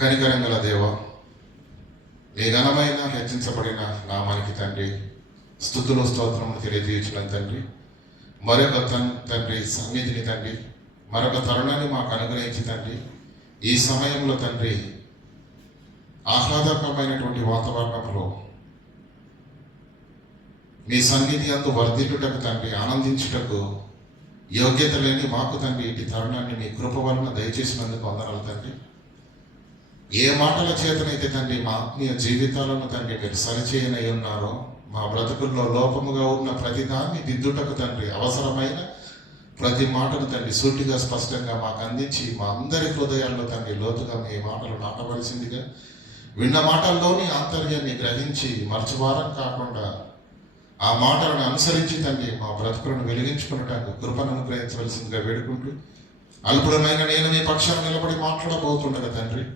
కనికరం గల దేవ, నీ ఘనమైన హెచ్చించబడిన నామానికి తండ్రి స్తుతులు స్తోత్రములు తెలియజేయించిన తండ్రి, మరొక తండ్రి సన్నిధిని తండ్రి, మరొక తరుణాన్ని మాకు అనుగ్రహించి తండ్రి, ఈ సమయంలో తండ్రి ఆహ్లాదకరమైనటువంటి వాతావరణంలో నీ సన్నిధి అందు వర్ధిల్లుటకు తండ్రి, ఆనందించుటకు యోగ్యత లేని మాకు తండ్రి ఇటు తరుణాన్ని నీ కృప వలన దయచేసినందుకు వందనాలు తండ్రి. ఏ మాటల చేతనైతే తండ్రి మా ఆత్మీయ జీవితాలను తండ్రి మీరు సరిచేయనై ఉన్నారో, మా బ్రతుకుల్లో లోపముగా ఉన్న ప్రతి దాన్ని దిద్దుటకు తండ్రి అవసరమైన ప్రతి మాటను తండ్రి సూటిగా స్పష్టంగా మాకు అందించి మా అందరి హృదయాల్లో తండ్రి లోతుగా మీ మాటలు నాటవలసిందిగా, విన్న మాటల్లోని ఆంతర్యాన్ని గ్రహించి మరచువారం కాకుండా ఆ మాటలను అనుసరించి తండ్రి మా బ్రతుకులను వెలిగించుకున్నట్టు కృపను అనుగ్రహించవలసిందిగా వేడుకుంటూ, అల్పుడమైన నేను మీ పక్షాన్ని నిలబడి మాట్లాడబోతుండగా తండ్రి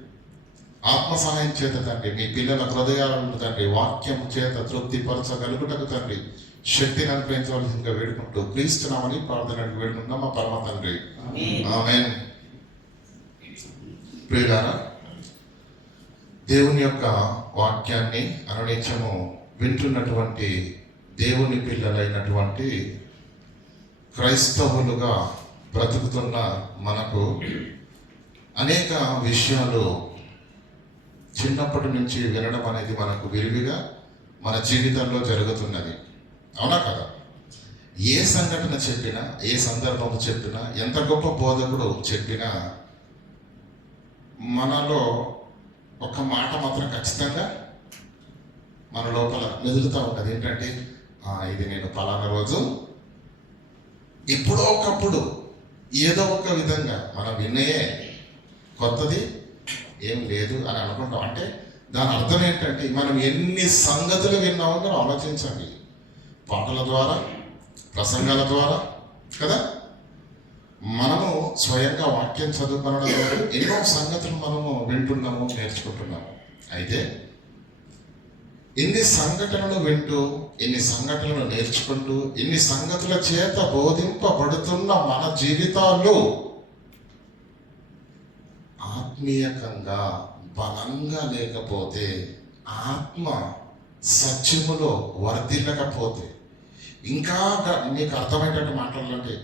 ఆత్మ సహాయం చేత తండ్రి మీ పిల్లల హృదయాలను తండ్రి వాక్యము చేత తృప్తిపరచగలుగుటకు తండ్రి శక్తిని అనుగ్రహించవలసిందిగా వేడుకుంటూ క్రీస్తునామని ప్రార్థనకు వేడుకుంటున్నాం మా పరమ తండ్రి, ఆమేన్. ప్రియులారా, దేవుని యొక్క వాక్యాన్ని అనునిత్యము వింటున్నటువంటి దేవుని పిల్లలైనటువంటి క్రైస్తవులుగా బ్రతుకుతున్న మనకు అనేక విషయాలు చిన్నప్పటి నుంచి వినడం అనేది మనకు విరివిగా మన జీవితంలో జరుగుతున్నది, అవునా కదా? ఏ సంఘటన చెప్పినా, ఏ సందర్భము చెప్పినా, ఎంత గొప్ప బోధకుడు చెప్పినా మనలో ఒక మాట మాత్రం ఖచ్చితంగా మన లోపల మెదులుతూ ఉంటుంది. ఏంటంటే ఇది నేను పలానా రోజు ఎప్పుడో ఒకప్పుడు ఏదో ఒక విధంగా మనం విన్నయే, కొత్తది ఏం లేదు అని అనుకుంటాం. అంటే దాని అర్థం ఏంటంటే మనం ఎన్ని సంగతులు విన్నామో మీరు ఆలోచించండి. పాటల ద్వారా, ప్రసంగాల ద్వారా కదా, మనము స్వయంగా వాక్యం చదువుకోవడం ద్వారా ఎన్నో సంగతులు మనము వింటున్నాము, నేర్చుకుంటున్నాము. అయితే ఇన్ని సంఘటనలు వింటూ, ఇన్ని సంఘటనలు నేర్చుకుంటూ, ఇన్ని సంగతుల చేత బోధింపబడుతున్న మన జీవితాల్లో ఆత్మీయకంగా బలంగా లేకపోతే, ఆత్మ సత్యములో వర్ధిల్లకపోతే, ఇంకా మీకు అర్థమయ్యేటట్టు మాట్లాడాలంటే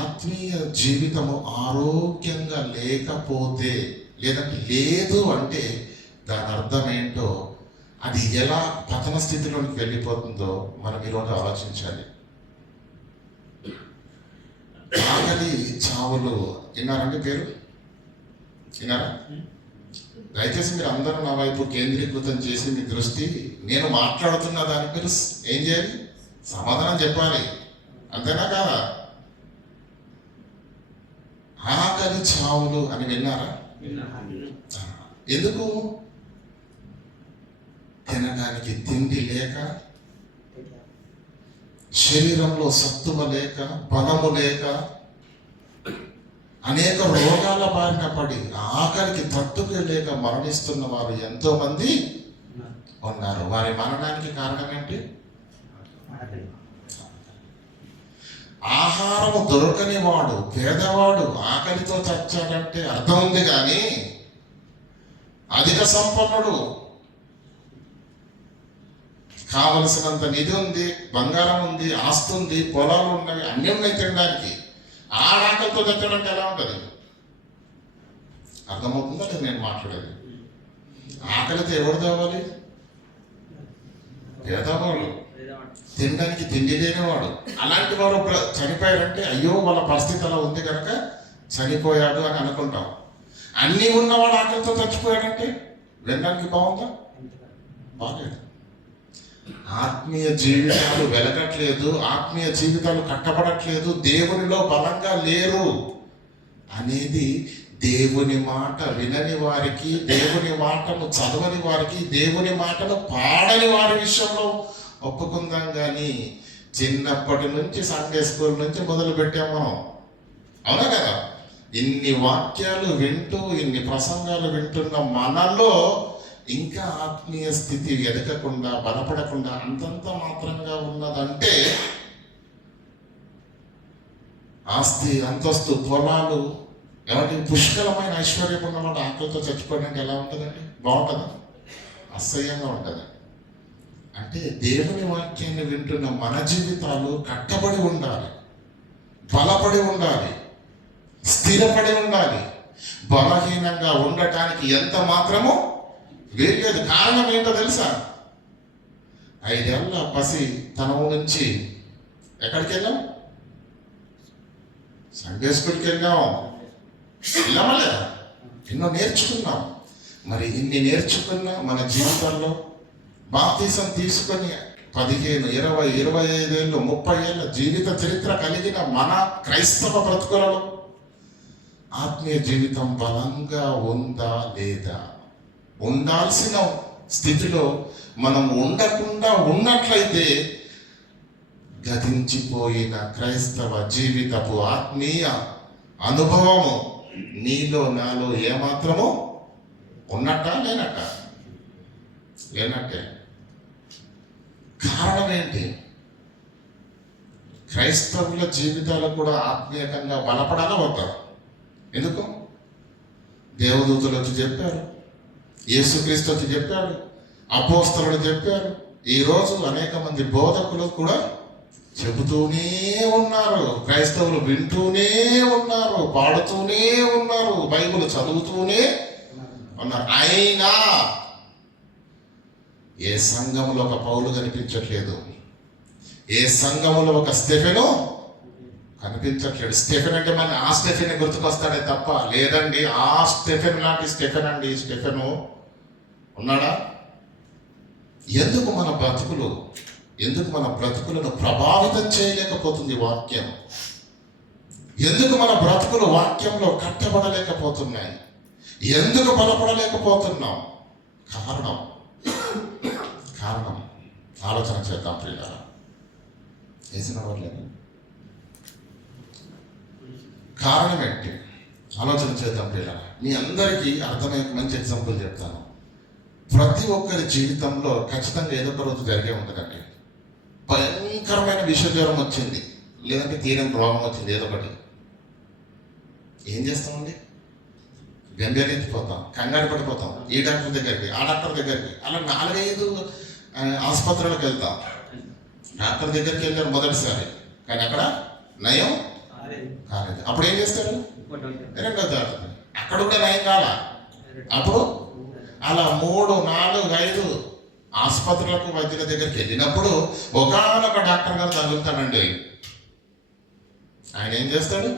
ఆత్మీయ జీవితము ఆరోగ్యంగా లేకపోతే, లేదంటే లేదు అంటే దాని అర్థం ఏంటో, అది ఎలా పతన స్థితిలోకి వెళ్ళిపోతుందో మనం ఈరోజు ఆలోచించాలి. ఆకలి చావులు విన్నారండి? పేరు విన్నారా? దయచేసి మీరు అందరూ నా వైపు కేంద్రీకృతం చేసి మీ దృష్టి నేను మాట్లాడుతున్న దానికి మీరు ఏం చేయాలి? సమాధానం చెప్పాలి, అంతేనా కాదా? ఆకలి చావులు అని విన్నారా? ఎందుకు? తినడానికి తిండి లేక, శరీరంలో సత్తువ లేక, బలము లేక, అనేక రోగాల బారిన పడి ఆకలికి తట్టుకోలేక మరణిస్తున్న వారు ఎంతో మంది ఉన్నారు. వారి మరణానికి కారణం ఏంటి? ఆహారము దొరకని వాడు, పేదవాడు ఆకలితో చచ్చాడంటే అర్థం ఉంది. కానీ అధిక సంపన్నుడు, కావలసినంత నిధి ఉంది, బంగారం ఉంది, ఆస్తి ఉంది, పొలాలు ఉన్నవి, అన్నీ ఉన్నాయి తినడానికి, ఆకలితో చచ్చాడంటే ఎలా ఉంటుంది? అర్థమవుతుందా లేదు నేను మాట్లాడేది? ఆకలితో ఎవరు తేవాలి? పేదవాళ్ళు, తినడానికి తిండి లేనివాడు. అలాంటి వారు చనిపోయారంటే అయ్యో వాళ్ళ పరిస్థితి అలా ఉంది కనుక చనిపోయాడు అని అనుకుంటాం. అన్నీ ఉన్నవాడు ఆకలితో చచ్చిపోయాడంటే వినడానికి బాగుందా? బాగలేదు. ఆత్మీయ జీవితాలు వెలగట్లేదు, ఆత్మీయ జీవితాలు కట్టబడట్లేదు, దేవునిలో బలంగా లేరు అనేది దేవుని మాట వినని వారికి, దేవుని మాటను చదవని వారికి, దేవుని మాటను పాడని వారి విషయంలో ఒప్పుకుందాం. కానీ చిన్నప్పటి నుంచి సండే స్కూల్ నుంచి మొదలు పెట్టాం మనం, అవునా కదా? ఇన్ని వాక్యాలు వింటూ, ఇన్ని ప్రసంగాలు వింటున్న మనలో ఇంకా ఆత్మీయ స్థితి ఎదగకుండా, బలపడకుండా అంతంత మాత్రంగా ఉన్నదంటే ఆస్తి, అంతస్తు, పొలాలు ఏమంటే పుష్కలమైన ఐశ్వర్యం ఉన్నమాట ఆకలితో చచ్చిపోవడానికి ఎలా ఉంటుందండి? బాగుంటుందా? అసహ్యంగా ఉంటుంది. అంటే దేవుని వాక్యాన్ని వింటున్న మన జీవితాలు కట్టబడి ఉండాలి, బలపడి ఉండాలి, స్థిరపడి ఉండాలి. బలహీనంగా ఉండటానికి ఎంత మాత్రమో వేయలేదు. కారణం ఏంటో తెలుసా? 5 ఏళ్ల పసి తనం నుంచి ఎక్కడికి వెళ్ళాం? సండే స్కూల్కి వెళ్ళాం. వెళ్ళామా లేదా? ఎన్నో నేర్చుకున్నాం. మరి ఇన్ని నేర్చుకున్న మన జీవితాల్లో బాప్తీసం తీసుకొని 15, 20, 25 ఏళ్ళు, 30 ఏళ్ళ జీవిత చరిత్ర కలిగిన మన క్రైస్తవ బ్రతుకులలో ఆత్మీయ జీవితం బలంగా ఉందా లేదా? ఉండాల్సిన స్థితిలో మనం ఉండకుండా ఉన్నట్లయితే గతించిపోయిన క్రైస్తవ జీవితపు ఆత్మీయ అనుభవము నీలో నాలో ఏమాత్రమో ఉన్నట్ట లేనట్టే. కారణం ఏంటి? క్రైస్తవుల జీవితాలు కూడా ఆత్మీయంగా బలపడాలా వద్దా? ఎందుకు? దేవదూతలు వచ్చి చెప్పారు, యేసుక్రీస్తు వచ్చి చెప్పాడు, అపోస్తలుడు చెప్పారు. ఈరోజు అనేక మంది బోధకులు కూడా చెబుతూనే ఉన్నారు, క్రైస్తవులు వింటూనే ఉన్నారు, పాడుతూనే ఉన్నారు, బైబిల్ చదువుతూనే ఉన్నారు. అయినా ఏ సంఘములో ఒక పౌలు కనిపించట్లేదు, ఏ సంఘములో ఒక స్టెఫెను కనిపించట్లేదు. స్టెఫెన్ అంటే మన ఆ స్టెఫెన్ గుర్తుకొస్తాడే తప్ప, లేదండి ఆ స్టెఫెన్ లాంటి స్టెఫెన్ అండి స్టెఫెను ఉన్నాడా? ఎందుకు మన బ్రతుకులను ప్రభావితం చేయలేకపోతుంది వాక్యం? ఎందుకు మన బ్రతుకులు వాక్యంలో కట్టబడలేకపోతున్నాయి? ఎందుకు బలపడలేకపోతున్నాం? కారణం ఆలోచన చేద్దాం ప్రియులారా. వేసిన వాళ్ళేనా? కారణం ఏంటి? ఆలోచన చేద్దాం ప్రియులారా. మీ అందరికీ అర్థమయ్యే మంచి ఎగ్జాంపుల్ చెప్తాను. ప్రతి ఒక్కరి జీవితంలో ఖచ్చితంగా ఏదో ఒక రోజు జరిగే ఉంటుందండి. భయంకరమైన విషజ్వరం వచ్చింది, లేదంటే తీరం రోగం వచ్చింది, ఏదో ఒకటి. ఏం చేస్తామండి? గంభీరెత్తిపోతాం, కంగారు పడిపోతాం. ఈ డాక్టర్ దగ్గరికి, ఆ డాక్టర్ దగ్గరికి, అలా 4-5 ఆసుపత్రులకు వెళ్తాం. డాక్టర్ దగ్గరికి వెళ్ళారు మొదటిసారి, కానీ అక్కడ నయం కాలేదు. అప్పుడు ఏం చేస్తారు? రెండో డాక్టర్, అక్కడ కూడా నయం కాలా. అప్పుడు అలా 3, 4, 5 ఆసుపత్రులకు వైద్యుల దగ్గరికి వెళ్ళినప్పుడు ఒకనొక డాక్టర్ గారు తగులుతాడండి. ఆయన ఏం చేస్తాడు?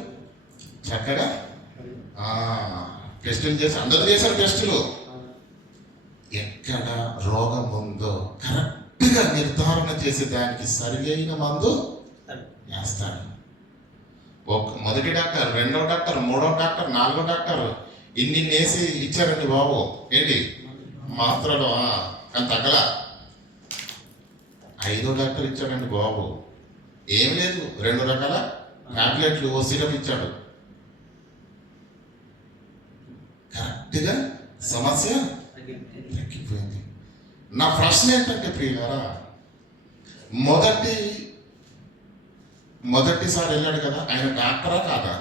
చక్కగా టెస్టులు చేసి, అందరూ చేశారు టెస్టులు. ఎక్కడ రోగం ఉందో కరెక్ట్గా నిర్ధారణ చేసి దానికి సరి అయిన మందు వేస్తాడు. మొదటి డాక్టర్, రెండో డాక్టర్, మూడో డాక్టర్, నాలుగో డాక్టర్ ఇన్ని వేసి ఇచ్చారండి బాబు. ఏంటి మాత్రలు? కానీ తగ్గల. 5వ డాక్టర్ ఇచ్చాడండి బాబు, ఏం లేదు, 2 రకాల టాబ్లెట్లు, ఓ సిరప్ ఇచ్చాడు. కరెక్ట్గా సమస్య తగ్గిపోయింది. నా ప్రశ్న ఏంటంటే ప్రియులారా, మొదటిసారి వెళ్ళాడు కదా ఆయన, డాక్టరా కాదా?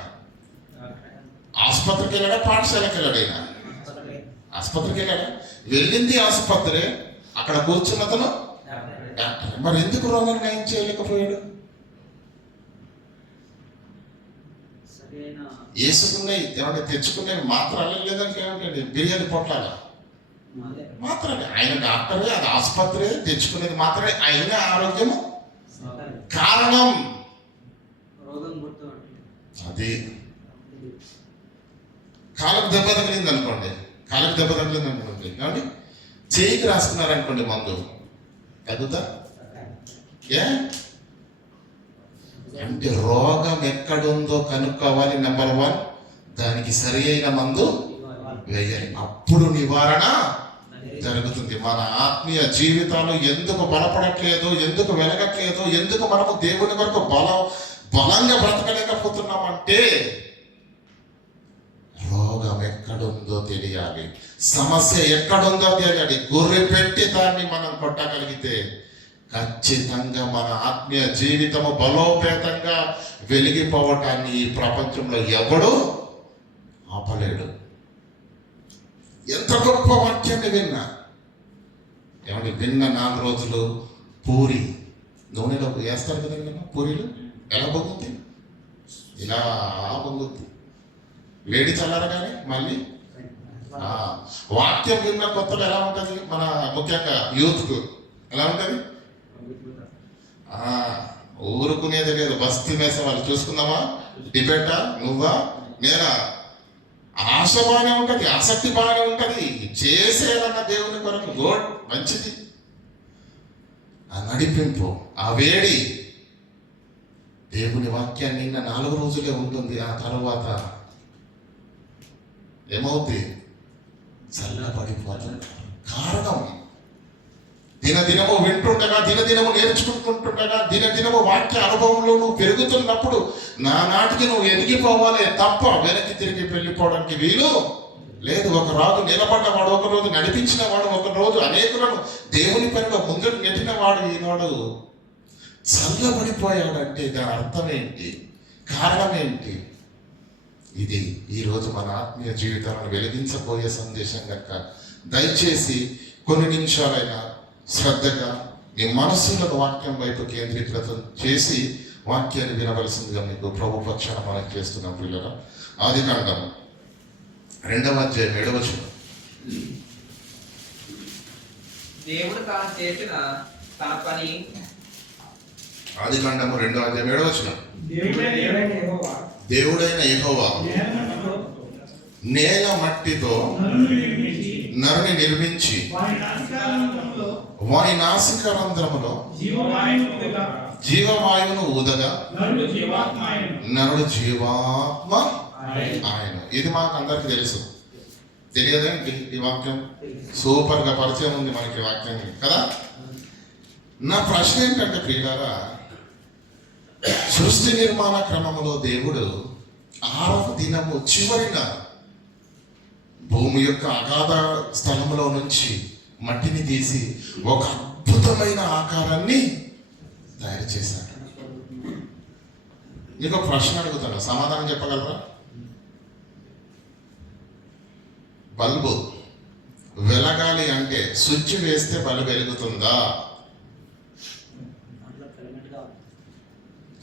ఆసుపత్రికి వెళ్ళాడా, పాఠశాలకు వెళ్ళాడు? ఆయన ఆసుపత్రికి వెళ్ళాడా? వెళ్ళింది ఆసుపత్రి, అక్కడ కూర్చున్నతను డాక్టర్. మరి ఎందుకు రోగాన్ని నయం చేయలేకపోయాడు? వేసుకున్నాయి ఏమంటే తెచ్చుకున్నాయి మాత్రాలే, లేదంటే ఏమిటండి బిర్యానీ పొట్లాల మాత్రమే. ఆయన డాక్టరే, అది ఆసుపత్రి, తెచ్చుకునేది మాత్రమే. అయిన ఆరోగ్యము కారణం అది. కాళ్ళకు దెబ్బ తగిలింది అనుకోండి, ఏమండి చేయికి రాసుకున్నారనుకోండి మందు, తగ్గుతా? ఏ అంటే రోగం ఎక్కడుందో కనుక్కోవాలి. నెంబర్ 1, దానికి సరి అయిన మందు వేయాలి. అప్పుడు నివారణ జరుగుతుంది. మన ఆత్మీయ జీవితాలు ఎందుకు బలపడట్లేదు, ఎందుకు వెలగట్లేదు, ఎందుకు మనము దేవుని వరకు బలంగా బ్రతకలేకపోతున్నామంటే రోగం ఎక్కడుందో తెలియాలి, సమస్య ఎక్కడుందో తెలియాలి. గుర్రె పెట్టి దాన్ని మనం కొట్టగలిగితే ఖచ్చితంగా మన ఆత్మీయ జీవితము బలోపేతంగా వెలిగిపోవటాన్ని ఈ ప్రపంచంలో ఎవడు ఆపలేడు. ఎంత గొప్ప వాక్యాన్ని విన్నా. ఏమంటే విన్న 4 రోజులు పూరి నూనెలో వేస్తారు కదండి పూరీలు. ఎలా పొంగుద్ది? ఇలా పొంగుద్ది. వేడి చల్లారగానే మళ్ళీ వాక్యం విన్న కొత్తలో ఎలా ఉంటుంది? మన ముఖ్యంగా యూత్కు ఎలా ఉంటుంది? ఊరుకునేది లేదు. బస్తీ మేస వాళ్ళు చూసుకుందామా, డిబేటా, నువ్వా నేనా, ఆశ బాగానే ఉంటుంది, ఆసక్తి బాగానే ఉంటుంది. చేసేదన్న దేవుని కొరకు గోడ్ మంచిది. ఆ నడిపింపు, ఆ వేడి దేవుని వాక్యాన్ని నిన్న 4 రోజులే ఉంటుంది. ఆ తర్వాత ఏమవుతుంది? చల్లబడిపోతుంది. కారణం దినదినము వింటుండగా, దినదినము నేర్చుకుంటుండగా, దినదినము వాక్య అనుభవంలో నువ్వు పెరుగుతున్నప్పుడు నాటికి నువ్వు ఎదిగిపోవాలి తప్ప వెనక్కి తిరిగి వెళ్ళిపోవడానికి వీలు లేదు. ఒక రాజు నిలబడ్డవాడు, ఒక రోజు నడిపించిన వాడు, ఒక రోజు అనేకులను దేవుని పనిలో ముందుకు నెట్టిన వాడు ఈనాడు చల్లబడిపోయాడంటే దాని అర్థం ఏంటి? కారణం ఏంటి? ఇది ఈరోజు మన ఆత్మీయ జీవితాలను వెలిగించబోయే సందేశం కనుక దయచేసి కొన్ని నిమిషాలైనా శ్రద్ధగా మీ మనస్సులను వాక్యం వైపు కేంద్రీకృతం చేసి వాక్యాన్ని వినవలసిందిగా మీకు ప్రభు పక్షాన మనం చేస్తున్నాం. పిల్లల ఆదికాండం 2వ అధ్యాయం 7వ వచనం. దేవుడు తాను చేసిన తన పని. ఆదికాండము 2వ అధ్యాయం 7వ వచనం. దేవుడైన యెహోవా నేల మట్టితో నరుని నిర్మించి వారి నాసికారంధ్రములో జీవవాయువును ఊదగా నరుడు జీవాత్మ ఆయన. ఇది మాకు అందరికి తెలుసు. తెలియదేంటి? ఈ వాక్యం సూపర్గా పరిచయం ఉంది మనకి వాక్యం కదా. నా ప్రశ్న ఏంటంటే ప్రియులారా, సృష్టి నిర్మాణ క్రమంలో దేవుడు 6వ దినము చివరిన భూమి యొక్క అగాధ స్థలంలో నుంచి మట్టిని తీసి ఒక అద్భుతమైన ఆకారాన్ని తయారు చేశాడు. మీకు ఒక ప్రశ్న అడుగుతాను, సమాధానం చెప్పగలరా? బల్బు వెలగాలి అంటే స్విచ్ వేస్తే బల్బు వెలుగుతుందా?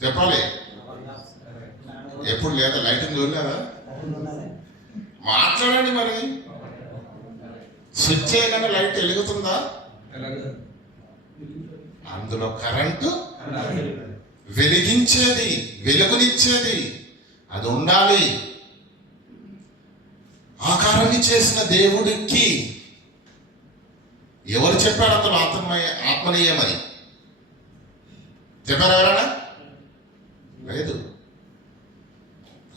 చెప్పాలి. ఎప్పుడు లేదా? లైటింగ్ చూడలేదా? మాట్లాడండి. మరి స్విచ్ చేయగానే లైట్ వెలుగుతుందా? అందులో కరెంటు వెలిగించేది, వెలుగునిచ్చేది అది ఉండాలి. ఆకారాన్ని చేసిన దేవుడికి ఎవరు చెప్పారు అందులో ఆత్మనీయమని? చెప్పారు ఎవరైనా? లేదు.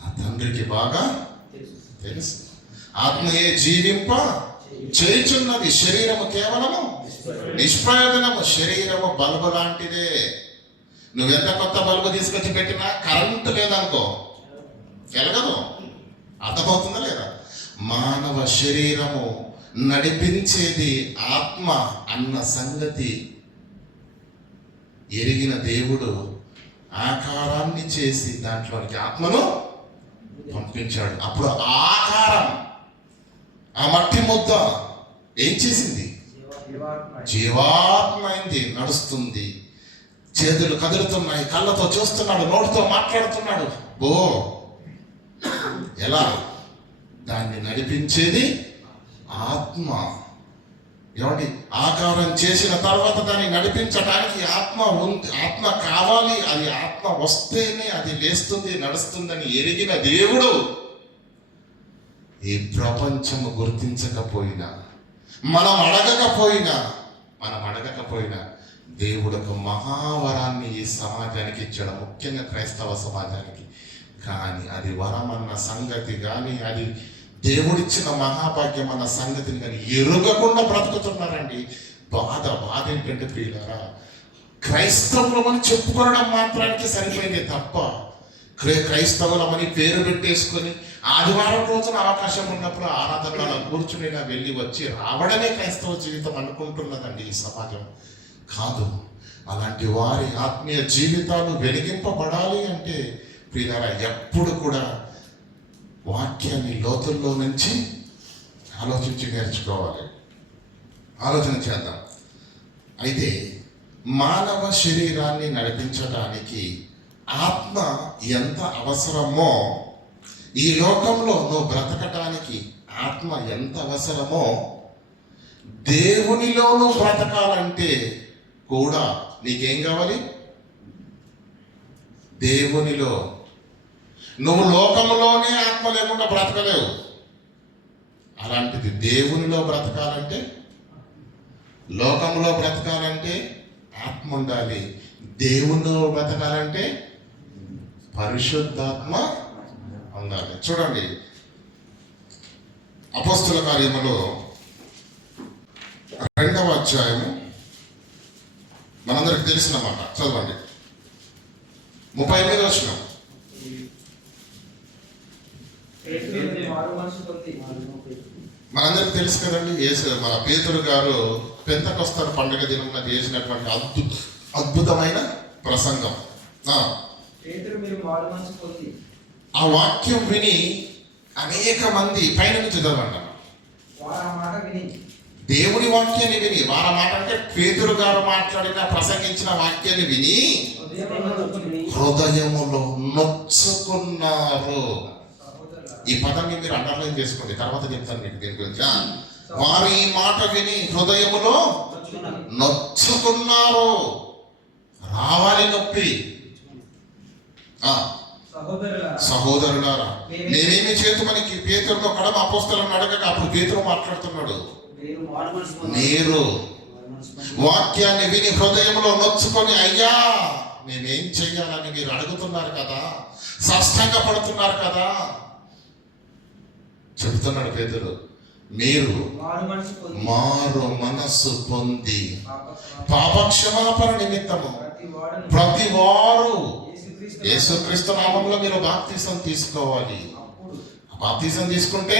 ఆ తండ్రికి బాగా తెలుసు. ఆత్మయే జీవింప చేయుచున్నది, శరీరము కేవలము నిష్ప్రయోజనము. శరీరము బల్బు లాంటిదే. నువ్వెంత కొత్త బల్బు తీసుకొచ్చి పెట్టినా కరెంటు లేదనుకో వెలగదు. అర్థమవుతుందా లేదా? మానవ శరీరము నడిపించేది ఆత్మ అన్న సంగతి ఎరిగిన దేవుడు ఆకారాన్ని చేసి దాంట్లోనికి ఆత్మను పంపించాడు. అప్పుడు ఆకారం, ఆ మట్టి ముద్ద ఏం చేసింది? జీవాత్మ అయింది, నడుస్తుంది, చేతులు కదులుతున్నాయి, కళ్ళతో చూస్తున్నాడు, నోటితో మాట్లాడుతున్నాడు. ఓ ఎలా? దాన్ని నడిపించేది ఆత్మ. ఏమండి? ఆకారం చేసిన తర్వాత దాన్ని నడిపించడానికి ఆత్మ ఉంది. ఆత్మ కావాలి. అది ఆత్మ వస్తేనే అది లేస్తుంది, నడుస్తుందని ఎరిగిన దేవుడు ఈ ప్రపంచము గుర్తించకపోయినా, మనం అడగకపోయినా దేవుడు ఒక మహావరాన్ని ఈ సమాజానికి ఇచ్చాడు, ముఖ్యంగా క్రైస్తవ సమాజానికి. కానీ అది వరం అన్న సంగతి కానీ, అది దేవుడిచ్చిన మహాభాగ్యం అన్న సంగతిని కానీ ఎరుగకుండా బ్రతుకుతున్నారండి. బాధ ఏంటంటే ప్రియులారా, క్రైస్తవులమని చెప్పుకోవడం మాత్రానికి సరిపోయింది తప్ప క్రైస్తవులమని పేరు పెట్టేసుకొని ఆదివారం రోజున అవకాశం ఉన్నప్పుడు ఆరాధనలో కూర్చుని వెళ్ళి వచ్చి రావడమే క్రైస్తవ జీవితం అనుకుంటున్నదండి ఈ సమాజం. కాదు. అలాంటి వారి ఆత్మీయ జీవితాలు వెలిగింపబడాలి అంటే ప్రియులారా, ఎప్పుడు కూడా వాక్యాన్ని లోతుల్లో నుంచి ఆలోచించి నేర్చుకోవాలి. ఆలోచన చేద్దాం. అయితే మానవ శరీరాన్ని నడిపించడానికి ఆత్మ ఎంత అవసరమో, ఈ లోకంలో నువ్వు బ్రతకటానికి ఆత్మ ఎంత అవసరమో, దేవునిలో నువ్వు బ్రతకాలంటే కూడా నీకేం కావాలి? దేవునిలో. నువ్వు లోకంలోనే ఆత్మ లేకుండా బ్రతకలేవు. అలాంటిది దేవునిలో బ్రతకాలంటే, లోకంలో బ్రతకాలంటే ఆత్మ ఉండాలి. దేవునిలో బ్రతకాలంటే పరిశుద్ధాత్మ ఉండాలి. చూడండి, అపోస్తుల కార్యములో 2వ అధ్యాయము మనందరికి తెలిసిన మాట. చదవండి, 38వ వచనం. మనందరికి తెలుసు కదండి, మన పేతురు గారు పెంతెకొస్తు పండుగ దినమున చేసినటువంటి అద్భుతమైన ప్రసంగం. ఆ వాక్యం విని అనేక మంది పైన నుంచి చదవండి, దేవుని వాక్యాన్ని విని, వారి మాట అంటే పేతురు గారు మాట్లాడిన ప్రసంగించిన వాక్యాన్ని విని హృదయములో నొచ్చుకున్నారు. ఈ పదాన్ని మీరు అండర్లైన్ చేసుకోండి, తర్వాత చెప్తాను మీకు దీని గురించి. వారి ఈ మాట విని హృదయములో నొచ్చుకున్నారు. రావాలి నొప్పి. సహోదరులారా, నేనేమి చేతుమనికి పేతురుతో కడమ అపోస్తలను అడగక అప్పుడు పేతురు మాట్లాడుతున్నాడు. మీరు వాక్యాన్ని విని హృదయంలో నొచ్చుకొని, అయ్యా మేమేం చెయ్యాలని మీరు అడుగుతున్నారు కదా, సాష్టాంగ పడుతున్నారు కదా. చెబుతున్నాడు పేతురు, మీరు మారు మనస్సు పొంది పాపక్షమాపణ నిమిత్తము ప్రతి వారు యేసుక్రీస్తు నామములో మీరు బాప్తిసం తీసుకోవాలి. బాప్తిసం తీసుకుంటే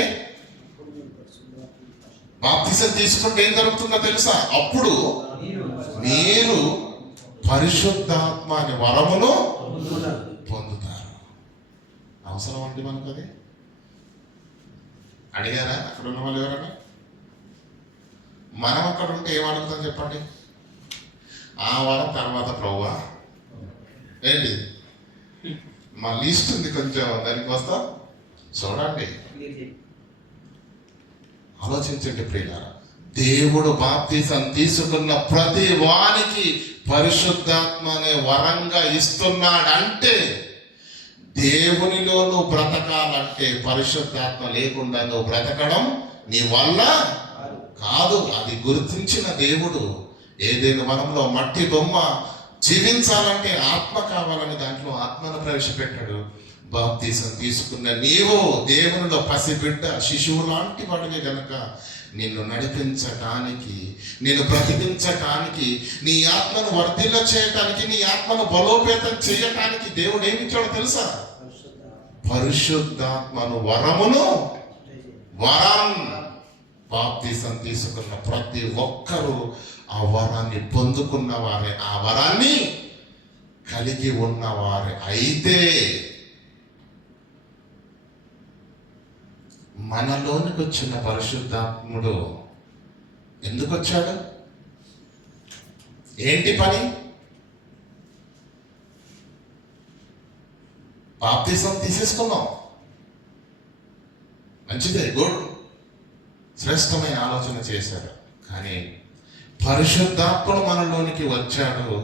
ఏం జరుగుతుందో తెలుసా? అప్పుడు మీరు పరిశుద్ధాత్మ అనే వరమును పొందుతారు. అవసరం అండి మనకు అది. అడిగారా అక్కడ ఉన్న వాళ్ళు ఎవరైనా? మనం అక్కడ ఉంటే ఏం అడుగుతాం చెప్పండి? ఆ వారం తర్వాత ప్రభువా ఏంటి మా లిస్ట్ ఉంది, కొంచెం దానికి వస్తాం. చూడండి, ఆలోచించండి ప్రియులారా. దేవుడు బాప్తిసం తీసుకున్న ప్రతి వానికి పరిశుద్ధాత్మ అనే వరంగా ఇస్తున్నాడంటే, దేవునిలో నువ్వు బ్రతకాలంటే పరిశుద్ధాత్మ లేకుండా నువ్వు బ్రతకడం నీ వల్ల కాదు. అది గుర్తించిన దేవుడు ఏదైనా వనంలో మట్టి బొమ్మ జీవించాలంటే ఆత్మ కావాలని దాంట్లో ఆత్మను ప్రవేశపెట్టాడు. బాప్తిసం తీసుకున్న నీవు దేవునిలో పసిబిడ్డ శిశువు లాంటి వాడిని గనక నిన్ను నడిపించటానికి, నిన్ను బ్రతికించటానికి, నీ ఆత్మను వర్ధిల్ల చేయటానికి, నీ ఆత్మను బలోపేతం చేయటానికి దేవుడు ఏమిచ్చాడో తెలుసా? పరిశుద్ధాత్మను వరమును. వరం. బాప్తిసం తీసుకున్న ప్రతి ఒక్కరూ ఆ వరాన్ని పొందుకున్న వారే, ఆ వరాన్ని కలిగి ఉన్నవారే. అయితే మనలోనికి వచ్చిన పరిశుద్ధాత్ముడు ఎందుకు వచ్చాడు? ఏంటి పని? బాప్తిసం తీసేసుకున్నాం, మంచిదే, గుడ్, శ్రేష్టమైన ఆలోచన చేశారు. కానీ పరిశుద్ధాత్ముడు మనలోనికి వచ్చాడు,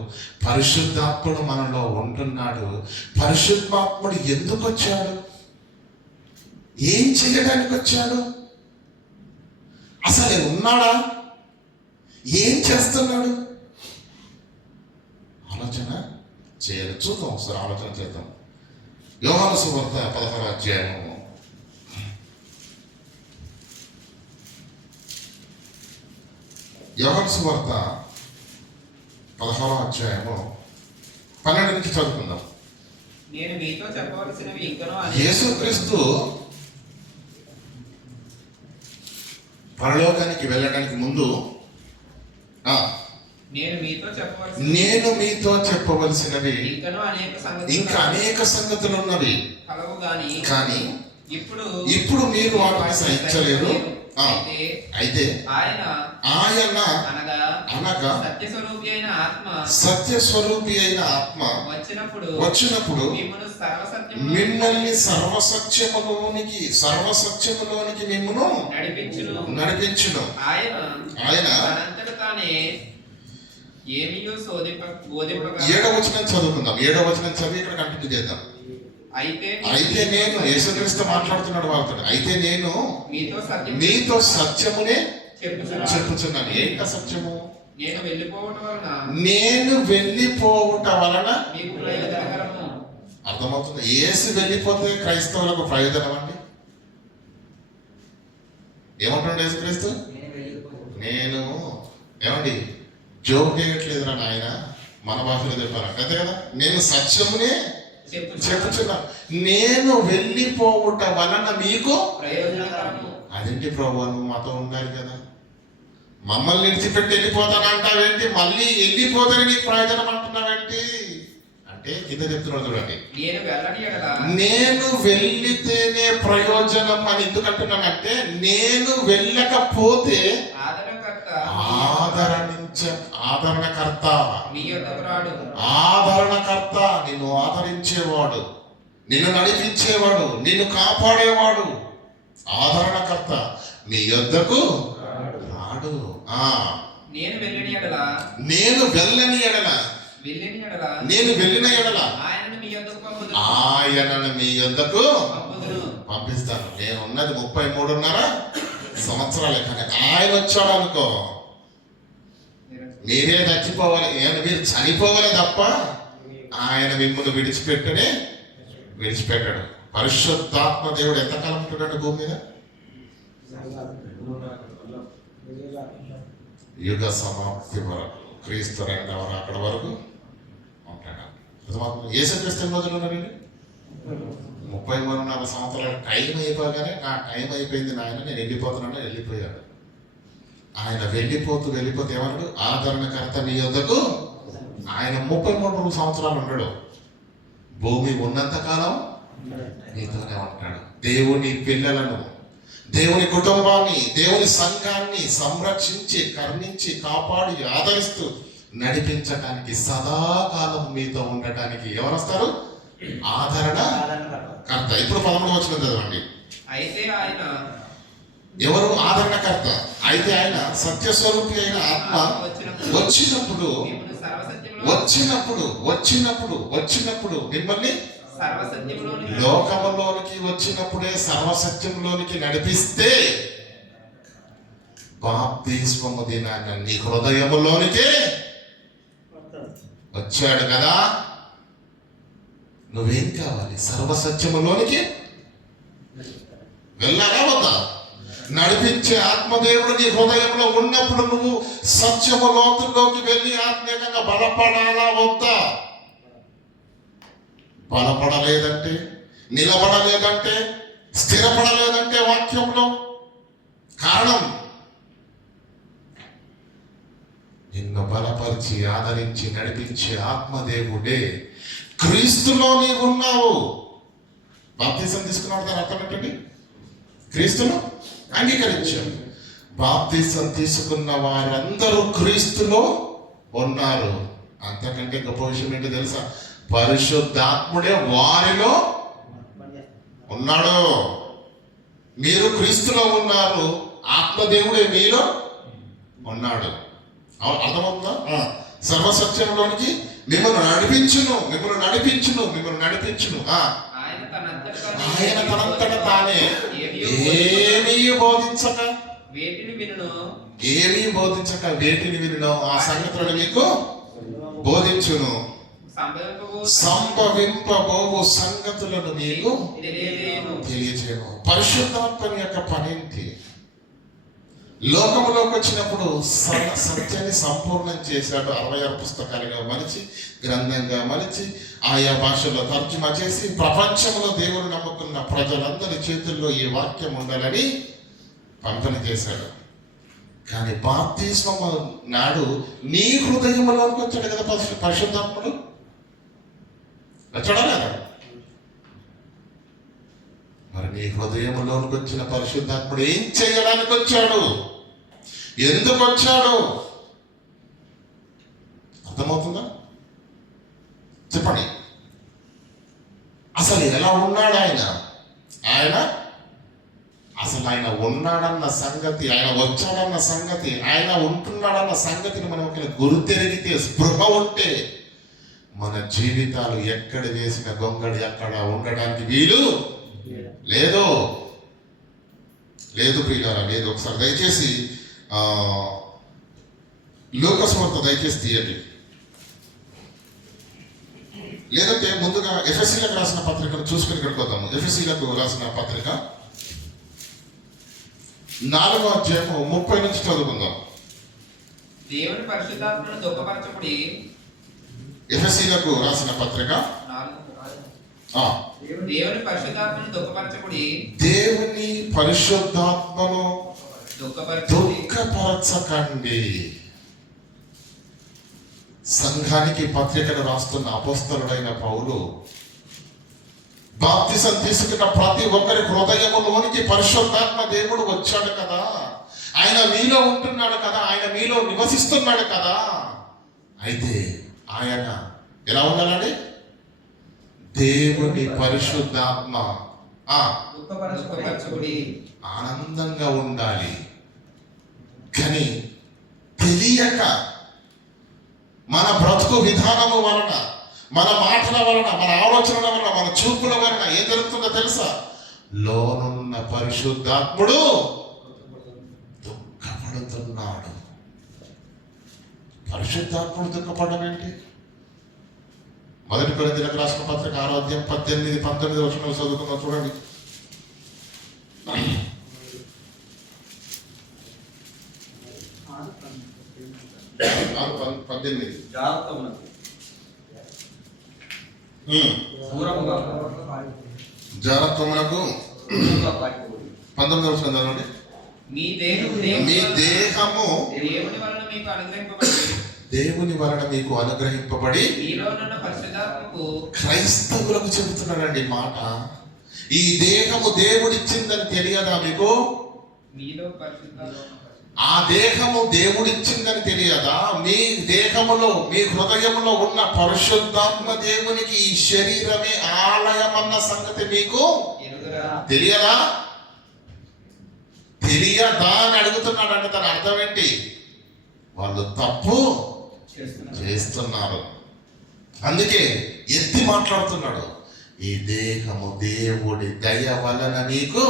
పరిశుద్ధాత్ముడు మనలో ఉంటున్నాడు. పరిశుద్ధాత్ముడు ఎందుకు వచ్చాడు? ఏం చేయడానికి వచ్చాడు? అసలు ఉన్నాడా? ఏం చేస్తున్నాడు? ఆలోచన చేయాలి. చూద్దాం, ఒకసారి ఆలోచన చేద్దాం. యోహాను సువార్త 16వ అధ్యాయము. యోహాను సువార్త 16వ అధ్యాయము 12 నుంచి చదువుకుందాం. నేను మీతో చెప్పవలసినవి ఇంకనూ యేసుక్రీస్తు పరలోకానికి వెళ్ళడానికి ముందు నేను మీతో చెప్పవలసినవి ఇంకా అనేక సంగతులు ఉన్నవి, కానీ ఇప్పుడు మీరు వాటిని సహించలేరు. అయితే ఆయన ఆయన అనగా సత్యస్వరూపి అయిన ఆత్మ సత్యస్వరూపి అయిన ఆత్మ వచ్చినప్పుడు మిమ్మల్ని సర్వసత్యములోనికి మిమ్మును నడిపించును. ఆయన 7వ వచనం చదువుకుందాం. 7వ వచనం చదివి ఇక్కడ కంటిన్యూ చేద్దాం. అయితే నేను యేసుక్రీస్తు మాట్లాడుతున్నాడు వాళ్ళతో. అయితే నేను మీతో సత్యమునే చెప్పుచున్నాను. ఏంట సత్యము? నేను వెళ్ళిపోవుట వలన అర్థమవుతుంది. యేసు వెళ్ళిపోతే క్రైస్తవులకు ప్రయోజనం అండి. ఏమంటాడు యేసుక్రీస్తు? నేను ఏమండి జోక్ చేయట్లేదురా నాయన, మన భాషలో చెప్పారంట అంతే కదా. నేను సత్యమునే చెప్పుచున్నాను. నేను వెళ్ళిపోవుట వలన మీకు అదేంటి ప్రభు, నువ్వు మాతో ఉండాలి కదా, మమ్మల్ని విడిచిపెట్టి వెళ్ళిపోతానంటావేంటి, మళ్ళీ వెళ్ళిపోతానే నీకు ప్రయోజనం అంటున్నావేంటి అంటే కింద చెప్తున్నాడు చూడండి. నేను వెళ్ళితేనే ప్రయోజనం అని ఎందుకు అంటున్నానంటే, నేను వెళ్ళకపోతే ఆదరణకర్త నిన్ను ఆదరించేవాడు, నిన్ను నడిపించేవాడు, నిన్ను కాపాడేవాడు, ఆదరణకర్త మీ యొద్దకు రాడు. నేను వెళ్ళని ఎడల ఆయనను మీ యొద్దకు పంపిస్తాను. నేను ఉన్నది 33.5 సంవత్సరాలే, కానీ ఆయన వచ్చాడు అనుకో మీరే చచ్చిపోవాలి, మీరు చనిపోవాలి తప్ప ఆయన మిమ్మల్ని విడిచిపెట్టాడు. పరిశుద్ధాత్మ దేవుడు ఎంతకాలం ఉంటున్నాడు భూమి మీద? యుగ సమాప్తి వరకు, క్రీస్తు 2వ రాకడ వరకు ఉంటాడు. యేసుక్రీస్తు ఎన్ని రోజులు ఉన్నాడండి? 33.5 సంవత్సరాలు. టైం అయిపోగానే నా టైం అయిపోయింది నాయన, నేను వెళ్ళిపోతున్నాను, వెళ్ళిపోయాడు. ఆయన వెళ్ళిపోతూ ఏమన్నాడు? ఆదరణకర్త మీ యొద్దకు. ఆయన 33 సంవత్సరాలు ఉన్నాడు. భూమి ఉన్నంతకాలం నీతోనే ఉంటాడు. దేవుని పిల్లలను, దేవుని కుటుంబాన్ని, దేవుని సంఘాన్ని సంరక్షించి, కరుణించి, కాపాడి, ఆదరిస్తూ నడిపించడానికి, సదాకాలం మీతో ఉండటానికి ఎవరు వస్తారు? ఆదరణ కర్త. ఇప్పుడు 11వ వచనం చదవండి. ఎవరు ఆదరణకర్త? అయితే ఆయన సత్యస్వరూపి అయిన ఆత్మ వచ్చినప్పుడు మిమ్మల్ని లోకములోనికి వచ్చినప్పుడే సర్వసత్యంలోనికి నడిపిస్తే, బాప్తిస్మము దినాన నీ హృదయములోనికే వచ్చాడు కదా. నువ్వేం కావాలి? సర్వసత్యములోనికి వెళ్ళాలా వద్దా? నడిపించే ఆత్మదేవుడు నీ హృదయంలో ఉన్నప్పుడు నువ్వు సత్యము లోతుల్లోకి వెళ్ళి ఆత్మీయంగా బలపడాలా వద్దా? బలపడలేదంటే, నిలబడలేదంటే, స్థిరపడలేదంటే వాక్యంలో కారణం నిన్ను బలపరిచి, ఆదరించి, నడిపించే ఆత్మదేవుడే క్రీస్తులో నీవు ఉన్నావు. బాప్తిజం తీసుకున్నాడు, దాని అర్థం ఏంటండి? క్రీస్తును అంగీకరించారు. బాప్తిజం తీసుకున్న వారందరూ క్రీస్తులో ఉన్నారు. అంతకంటే గొప్ప విషయం ఏంటో తెలుసా? పరిశుద్ధాత్ముడే వారిలో ఉన్నాడు. మీరు క్రీస్తులో ఉన్నారు, ఆత్మదేవుడే మీలో ఉన్నాడు. అర్థమవుతుందా? సర్వసత్యంలోనికి మిమ్మల్ని నడిపించును. ఆయన తనంతట తానే ఏమీ బోధించక వేటిని వినును ఆ సంగతులను మీకు బోధించును. సంభవింపబోవు సంగతులను మీకు తెలియజేయను. పరిశుద్ధాత్మ యొక్క పనేంటి? లోకంలోకి వచ్చినప్పుడు సత్యాన్ని సంపూర్ణం చేశాడు. 66 పుస్తకాలుగా మలిచి, గ్రంథంగా మలిచి, ఆయా భాషలో తర్జుమా చేసి, ప్రపంచంలో దేవుడు నమ్ముకున్న ప్రజలందరి చేతుల్లో ఈ వాక్యం ఉండాలని పంపిణీ చేశాడు. కానీ బాప్తిస్మం నాడు నీ హృదయంలోకి వచ్చాడు కదా పరిశుద్ధాత్ముడు. వచ్చాడా లేదా? మరి నీ హృదయంలోనికి వచ్చిన పరిశుద్ధాత్ముడు ఏం చేయడానికి వచ్చాడు? ఎందుకు వచ్చాడు? అర్థమవుతుందా? చెప్పండి. అసలు ఎలా ఉన్నాడు ఆయన? అసలు ఆయన ఉన్నాడన్న సంగతి, ఆయన వచ్చాడన్న సంగతి, ఆయన ఉంటున్నాడన్న సంగతిని మనం ఒక గుర్తెరిగితే, స్పృహ ఉంటే, మన జీవితాలు ఎక్కడ వేసిన గొంగడి అక్కడ ఉండడానికి వీలు లేదు. ప్రియులారా, లేదు. ఒకసారి దయచేసి లూకా సువార్త దయచేసి తీయండి. లేదంటే ముందుగా ఎఫెసీలకు రాసిన పత్రికను చూసుకుని ఇక్కడికి వద్దాము. ఎఫెసీలకు రాసిన పత్రిక 4వ అధ్యాయము 30 నుంచి చదువుకుందాం. దేవుని పరిశుద్ధాత్మను దుఃఖపరచకుడి. ఎఫెసీలకు రాసిన పత్రిక దేవుని పరిశుద్ధాత్మను దుఃఖపరచకుడి. దేవుని పరిశుద్ధాత్మను దుఃఖపరచకండి. సంఘానికి పత్రికను రాస్తున్న అపోస్తలుడైన పౌలు బాప్తిసం తీసుకున్న ప్రతి ఒక్కరి హృదయములోనికి పరిశుద్ధాత్మ దేవుడు వచ్చాడు కదా, ఆయన మీలో ఉంటున్నాడు కదా, ఆయన మీలో నివసిస్తున్నాడు కదా. అయితే ఆయన ఎలా ఉండాలండి? దేవుని పరిశుద్ధాత్మ ఆనందంగా ఉండాలి. కానీ తెలియక మన బ్రతుకు విధానము వలన, మన మాటల వలన, మన ఆలోచనల వలన, మన చూపుల వలన ఏం జరుగుతుందో తెలుసా? లోనున్న పరిశుద్ధాత్ముడు దుఃఖపడుతున్నాడు. పరిశుద్ధాత్ముడు దుఃఖపడడం ఏంటి? 1 కొరింథీయులకు రాసిన పత్రిక 6వ అధ్యాయం 18, 19 వచనాలు చదువుకుందాం. చూడండి. 6:18. జారత్వమునకు 19వ వచనం చదవండి. మీ దేహము దేవుని వలన మీకు అనుగ్రహింపబడి క్రైస్తవులకు చెబుతున్నాడండి మాట. ఈ దేహము దేవుడిచ్చిందని తెలియదా మీకు? ఆ దేహము దేవుడిచ్చిందని తెలియదా? మీ దేహములో, మీ హృదయములో ఉన్న పరిశుద్ధాత్మ దేవునికి ఈ శరీరమే ఆలయం అన్న సంగతి మీకు తెలియదా? తెలియదా అని అడుగుతున్నాడు. అంటే తన అర్థం ఏంటి? వాళ్ళు తప్పు చేస్తున్నారు. అందుకే ఎత్తి మాట్లాడుతున్నాడు. ఈ దేహము దేవుడి దయ వలన నీకు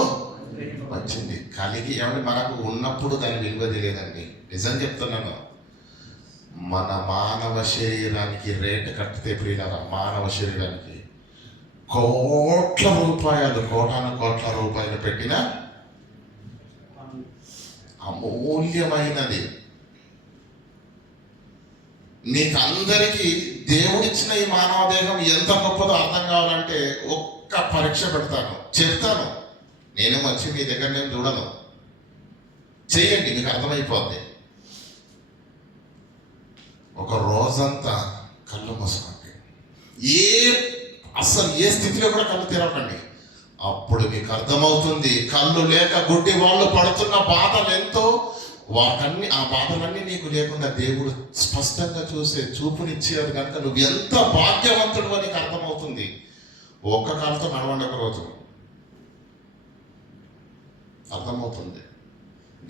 వచ్చింది. కలిగి ఏమంటే మనకు ఉన్నప్పుడు దాని విలువ తెలియదండి. నిజం చెప్తున్నాను. మన మానవ శరీరానికి రేటు కట్టితే ప్రియులారా, మానవ శరీరానికి కోట్ల రూపాయలు పెట్టిన అమూల్యమైనది. నీకు అందరికీ దేవుడిచ్చిన ఈ మానవ దేహం ఎంత గొప్పదో అర్థం కావాలంటే ఒక్క పరీక్ష చెప్తాను. నేను వచ్చి మీ దగ్గర నేను చూడను. చేయండి, మీకు అర్థమైపోద్ది. ఒక రోజంతా కళ్ళు మూసుకోండి. అసలు ఏ స్థితిలో కూడా కళ్ళు తెరవకండి. అప్పుడు మీకు అర్థమవుతుంది కళ్ళు లేక గుడ్డి వాళ్ళు పడుతున్న బాధలు ఎంతో. ఆ బాధలన్నీ నీకు లేకుండా దేవుడు స్పష్టంగా చూసే చూపునిచ్చాడు కనుక నువ్వు ఎంత భాగ్యవంతుడు అని నీకు అర్థమవుతుంది. ఒక్క కాలుతో నడవండి, ఒక రోజు అర్థమవుతుంది.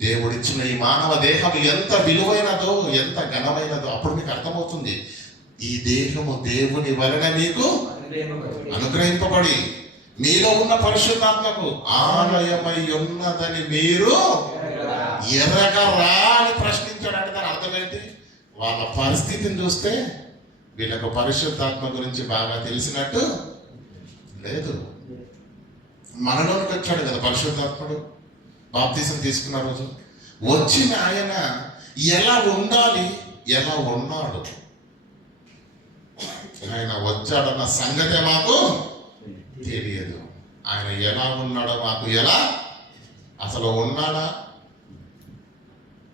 దేవుడిచ్చిన ఈ మానవ దేహం ఎంత విలువైనదో, ఎంత ఘనమైనదో అప్పుడు మీకు అర్థమవుతుంది. ఈ దేహము దేవుని వలన మీకు అనుగ్రహింపబడి మీలో ఉన్న పరిశుద్ధాత్మకు ఆలయమై ఉన్నదని మీరు ఎరగరా అని ప్రశ్నించాడంటే దాని అర్థం ఏంటి? వాళ్ళ పరిస్థితిని చూస్తే వీళ్ళకు పరిశుద్ధాత్మ గురించి బాగా తెలిసినట్టు లేదు. మనలోనికి వచ్చాడు కదా పరిశుద్ధాత్ముడు. బాప్తిసం తీసుకున్న రోజు వచ్చిన ఆయన ఎలా ఉండాలి, ఎలా ఉన్నాడు, ఆయన వచ్చాడన్న సంగతే మాకు తెలియదు. ఆయన ఎలా ఉన్నాడో మాకు ఎలా, అసలు ఉన్నాడా,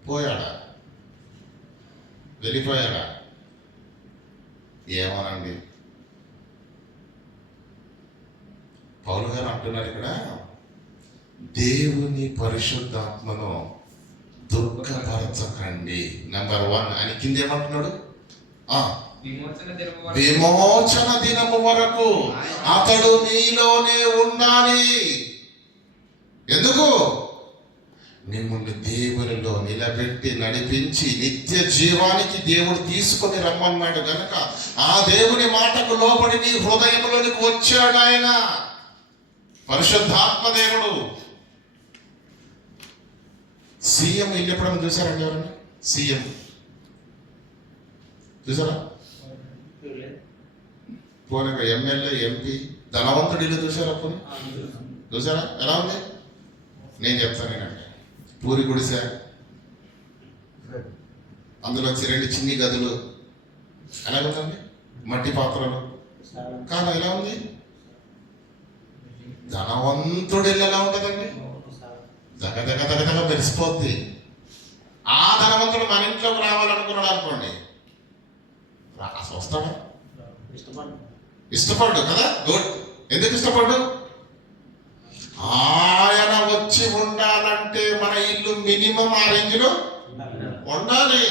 పోయాడా, వెళ్ళిపోయాడా, ఏమోనండి. పౌలు గారు అంటున్నారు ఇక్కడ, దేవుని పరిశుద్ధాత్మను దుఃఖపరచకండి. నెంబర్ 1 అని కింద ఏమంటున్నాడు? విమోచన దినము వరకు అతడు నీలోనే ఉండాలి. ఎందుకు? మిమ్మల్ని దేవునిలో నిలబెట్టి నడిపించి నిత్య జీవానికి దేవుడు తీసుకొని రమ్మన్నాడు గనక ఆ దేవుని మాటకు లోబడి నీ హృదయంలోనికి వచ్చాడు ఆయన, పరిశుద్ధాత్మ దేవుడు. సీఎం ఇల్లు ఎప్పుడైనా చూసారండి? ఎవరన్నా సీఎం చూసారా? పోనక ఎమ్మెల్యే, ఎంపీ, ధనవంతుడు ఇల్లు చూసారా? పోనీ చూసారా? ఎలా ఉంది? నేను చెప్తానేనండి. పూరి గుడిసె, అందులో 2 చిన్ని గదులు, ఎలా ఉందండి? మట్టి పాత్రలు, కానీ ఎలా ఉంది? ధనవంతుడు ఇల్లు ఎలా ఉంటుందండి? దగ దగ దగ దగ మెరిసిపోద్ది. ఆ ధనవంతుడు మన ఇంట్లోకి రావాలనుకున్నాడు అనుకోండి, అసలు వస్తాడా? ఇష్టపడ్డు కదా. గుడ్. ఎందుకు ఇష్టపడ్డు? ఆయన వచ్చి ఉండాలంటే మన ఇల్లు మినిమం ఆ రేంజ్ లో ఉండాలి.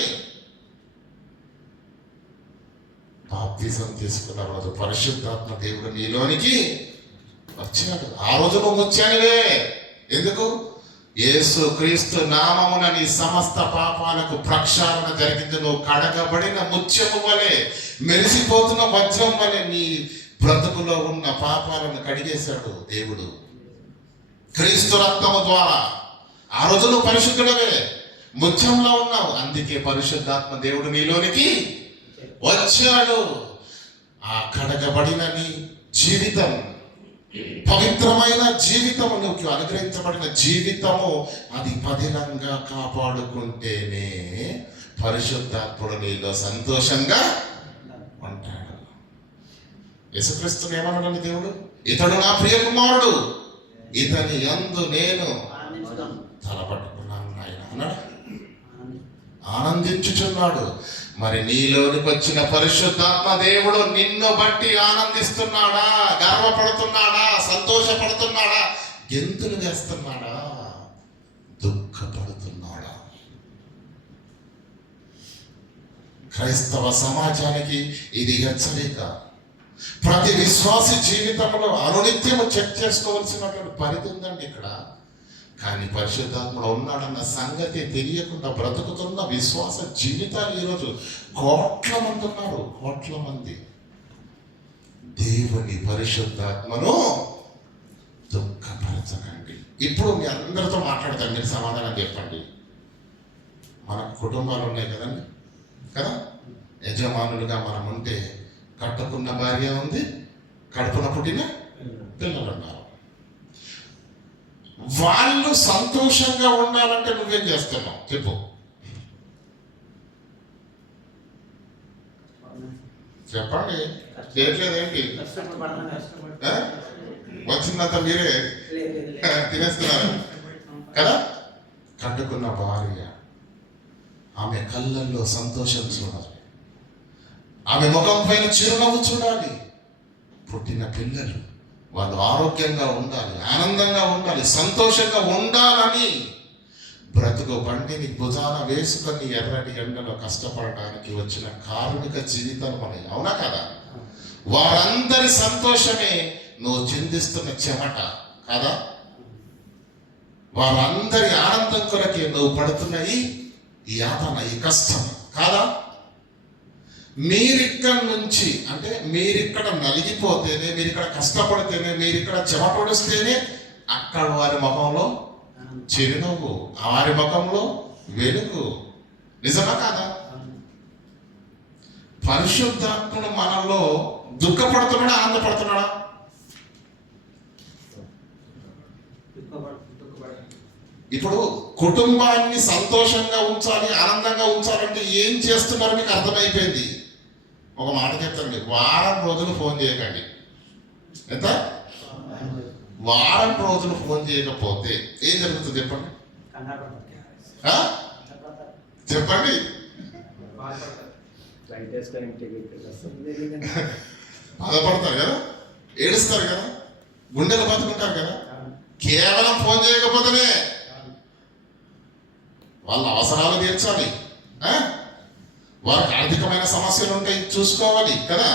బాప్తిజం తీసుకున్న రోజు పరిశుద్ధాత్మ దేవుడు నీలోనికి వచ్చాడు. ఆ రోజు నువ్వు వచ్చానువే. ఎందుకు? యేసు క్రీస్తు నామమున నీ సమస్త పాపాలకు ప్రక్షాళన జరిగింది. నువ్వు కడగబడిన ముత్యము వలె, మెరిసిపోతున్న వజ్రం వలె నీ బ్రతుకులో ఉన్న పాపాలను కడిగేశాడు దేవుడు క్రీస్తు రక్తము ద్వారా. ఆ రోజు నువ్వు పరిశుద్ధుడవే, ముత్యంలో ఉన్నావు. అందుకే పరిశుద్ధాత్మ దేవుడు నీలోనికి వచ్చాడు. ఆ కడగబడిన నీ జీవితం, పవిత్రమైన జీవితము, నువ్వు అనుగ్రహించబడిన జీవితము, అది పదిలంగా కాపాడుకుంటేనే పరిశుద్ధాత్ముడు నీలో సంతోషంగా ఉంటాడు. యేసుక్రీస్తుని ఏమన్నాడు దేవుడు? ఇతడు నా ప్రియ కుమారుడు, ఇతని యందు నేను తలపట్టుకున్నాను ఆయన అన్నాడు. ఆనందించుచున్నాడు. మరి నీలోనికి వచ్చిన పరిశుద్ధాత్మ దేవుడు నిన్ను బట్టి ఆనందిస్తున్నాడా? గర్వపడుతున్నాడా? సంతోషపడుతున్నాడా? గెంతులు వేస్తున్నాడా? దుఃఖపడుతున్నాడా? క్రైస్తవ సమాజానికి ఇది హెచ్చరిక. ప్రతి విశ్వాసి జీవితంలో అనునిత్యము చెక్ చేసుకోవాల్సినటువంటి పరిధి ఉందండి ఇక్కడ. కానీ పరిశుద్ధాత్ముడు ఉన్నాడన్న సంగతి తెలియకుండా బ్రతుకుతున్న విశ్వాస జీవితాలు ఈరోజు కోట్ల మంది ఉన్నారు. కోట్ల మంది. దేవుని పరిశుద్ధాత్మను దుఃఖపరచకండి. ఇప్పుడు మీ అందరితో మాట్లాడతాను, మీరు సమాధానం చెప్పండి. మన కుటుంబాలు ఉన్నాయి కదండి, కదా? యజమానులుగా మనం ఉంటే కట్టుకున్న భార్య ఉంది, కడుపున పుట్టిన పిల్లలు ఉన్నారు. వాళ్ళు సంతోషంగా ఉండాలంటే నువ్వేం చేస్తున్నావు చెప్పు? చెప్పండి. చేయట్లేదేంటి? వచ్చిందంత మీరే తినేస్తున్నారు కదా. కట్టుకున్న భార్య, ఆమె కళ్ళల్లో సంతోషం చూడాలి, ఆమె ముఖం పైన చిరునవ్వు చూడాలి. పుట్టిన పిల్లలు వాళ్ళు ఆరోగ్యంగా ఉండాలి, ఆనందంగా ఉండాలి, సంతోషంగా ఉండాలని బ్రతుకు బండిని భుజాన వేసుకొని ఎర్రటి ఎండలో కష్టపడడానికి వచ్చిన కార్మిక జీవితాలు మనకి, అవునా కదా? వారందరి సంతోషమే నువ్వు చిందిస్తున్న చెమట కదా. వారందరి ఆనందం కొరకే నువ్వు పడుతున్న ఈ యాతన, ఈ కష్టం కాదా? మీరిక్కడి నుంచి అంటే మీరిక్కడ నలిగిపోతేనే, మీరిక్కడ కష్టపడితేనే, మీరిక్కడ చెమటొడిస్తేనే అక్కడ వారి ముఖంలో చిరునవ్వు, వారి ముఖంలో వెలుగు. నిజమా కాదా? పరిశుద్ధాత్ముడు మనలో దుఃఖపడుతున్నాడా, ఆనందపడుతున్నాడా? ఇప్పుడు కుటుంబాన్ని సంతోషంగా ఉంచాలి, ఆనందంగా ఉంచాలంటే ఏం చేస్తున్నారో మీకు అర్థమైపోయింది. ఒక మాట చెప్తాను మీకు, వారం రోజులు ఫోన్ చేయకండి. ఎంత? వారం రోజులు ఫోన్ చేయకపోతే ఏం జరుగుతుంది చెప్పండి? చెప్పండి. బాధపడతారు కదా, ఏడుస్తారు కదా, గుండెలు బతుకుంటారు కదా. కేవలం ఫోన్ చేయకపోతేనే వాళ్ళ అవసరాలు తీర్చాలి, వారికి ఆర్థికమైన సమస్యలు ఉంటాయి చూసుకోవాలి కదా,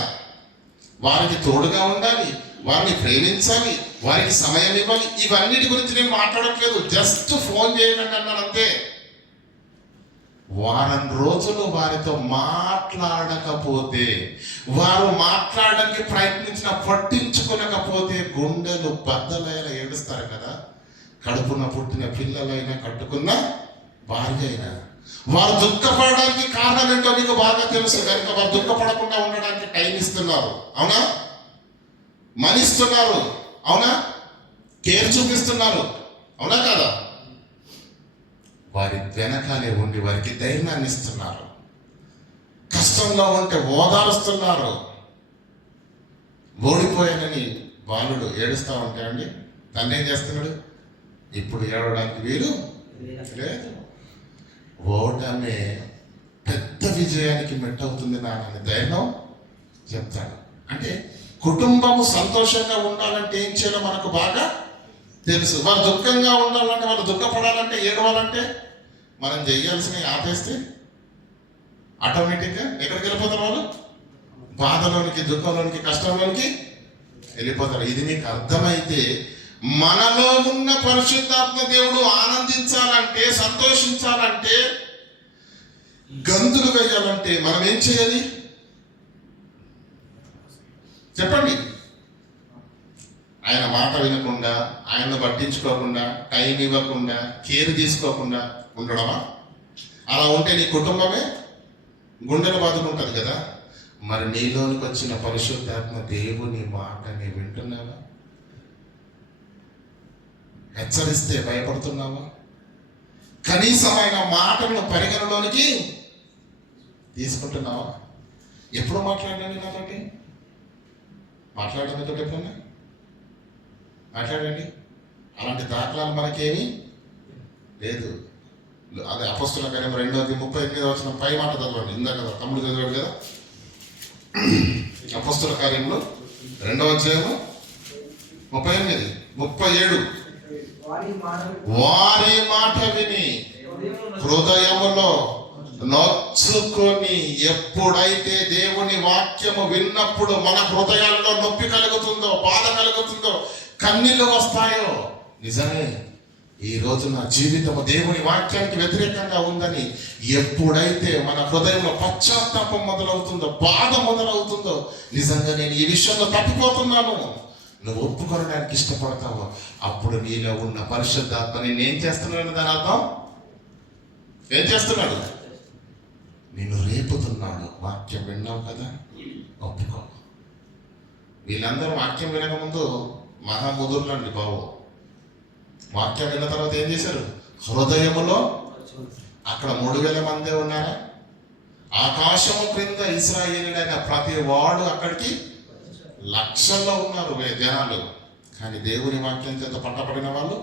వారికి తోడుగా ఉండాలి, వారిని ప్రేమించాలి, వారికి సమయం ఇవ్వాలి. ఇవన్నిటి గురించి నేను మాట్లాడట్లేదు, జస్ట్ ఫోన్ చేయకండి అన్నాను అంతే. వారం రోజులు వారితో మాట్లాడకపోతే, వారు మాట్లాడడానికి ప్రయత్నించిన పట్టించుకోలేకపోతే గుండెలు బద్దలైనా ఏడుస్తారు కదా. కడుపున పుట్టిన పిల్లలైనా, కట్టుకున్న భార్య అయినా, వారు దుఃఖపడడానికి కారణం ఏంటో నీకు బాగా తెలుసు కనుక వారు దుఃఖపడకుండా ఉండడానికి టైం ఇస్తున్నారు, అవునా? మనిస్తున్నారు, అవునా? కేర్ చూపిస్తున్నారు, అవునా కదా? వారి వెనకాలే ఉండి వారికి ధైర్యాన్ని ఇస్తున్నారు, కష్టంలో ఉంటే ఓదారుస్తున్నారు. ఓడిపోయానని బాలుడు ఏడుస్తూ ఉంటే అండి తండ్రి ఏం చేస్తున్నాడు? ఇప్పుడు ఏడవడానికి వీలు లేదు. ఓటమే పెద్ద విజయానికి మెట్టవుతుంది నాన్నని ధైర్యం చెప్తాడు. అంటే కుటుంబము సంతోషంగా ఉండాలంటే ఏం చేయాలో మనకు బాగా తెలుసు. వారు దుఃఖంగా ఉండాలంటే, వాళ్ళు దుఃఖపడాలంటే, ఏడవాలంటే మనం చేయాల్సినవి ఆపేస్తే ఆటోమేటిక్గా ఎక్కడికి వెళ్ళిపోతారు? వాళ్ళు బాధలోనికి, దుఃఖంలోనికి, కష్టంలోనికి వెళ్ళిపోతారు. ఇది మీకు అర్థమైతే మనలో ఉన్న పరిశుద్ధాత్మ దేవుడు ఆనందించాలంటే, సంతోషించాలంటే, గంతులు వేయాలంటే మనం ఏం చేయాలి చెప్పండి? ఆయన మాట వినకుండా, ఆయన్ను పట్టించుకోకుండా, టైం ఇవ్వకుండా, కేర్ తీసుకోకుండా ఉండడమా? అలా ఉంటే నీ కుటుంబమే గుండెల బాదుకుంటుంది కదా. మరి నీలోనికి వచ్చిన పరిశుద్ధాత్మ దేవుని మాటని వింటున్నావా? హెచ్చరిస్తే భయపడుతున్నావా? కనీసం ఆయన మాటలను పరిగణలోనికి తీసుకుంటున్నావా? ఎప్పుడు మాట్లాడండి నాతోటి? మాట్లాడండి నాతోటి ఎప్పుడన్నా మాట్లాడండి. అలాంటి దాఖలాలు మనకేమీ లేదు. అదే అపొస్తలుల కార్యం 2:38 పై మాట చదవండి. ఇందాక తమ్ముడు చదివాడు కదా. అపొస్తలుల కార్యంలో 2:38-37 వారి మాట విని హృదయములో నొచ్చుకొని, ఎప్పుడైతే దేవుని వాక్యము విన్నప్పుడు మన హృదయాల్లో నొప్పి కలుగుతుందో, బాధ కలుగుతుందో, కన్నీళ్ళు వస్తాయో, నిజమే ఈ రోజు నా జీవితం దేవుని వాక్యానికి వ్యతిరేకంగా ఉందని ఎప్పుడైతే మన హృదయంలో పశ్చాత్తాపం మొదలవుతుందో, బాధ మొదలవుతుందో, నిజంగా నేను ఈ విషయంలో తప్పిపోతున్నాను, నువ్వు ఒప్పుకోవడానికి ఇష్టపడతావో, అప్పుడు నీలో ఉన్న పరిశుద్ధాత్మ నేను ఏం చేస్తున్నాను? దాని అర్థం ఏం చేస్తున్నాడు? నిన్ను రేపుతున్నాడు. వాక్యం విన్నావు కదా, ఒప్పుకో. వీళ్ళందరూ వాక్యం వినకముందు మహాముదుర్లండి బాబు. వాక్యం విన్న తర్వాత ఏం చేశారు? హృదయములో అక్కడ 3000 మందే ఉన్నారా? ఆకాశము క్రింద ఇశ్రాయేలీయులైన ప్రతి వాడు అక్కడికి లక్షల్లో ఉన్నారు జనాలు. కానీ దేవుని వాక్యం చేత పట్టబడిన వాళ్ళు,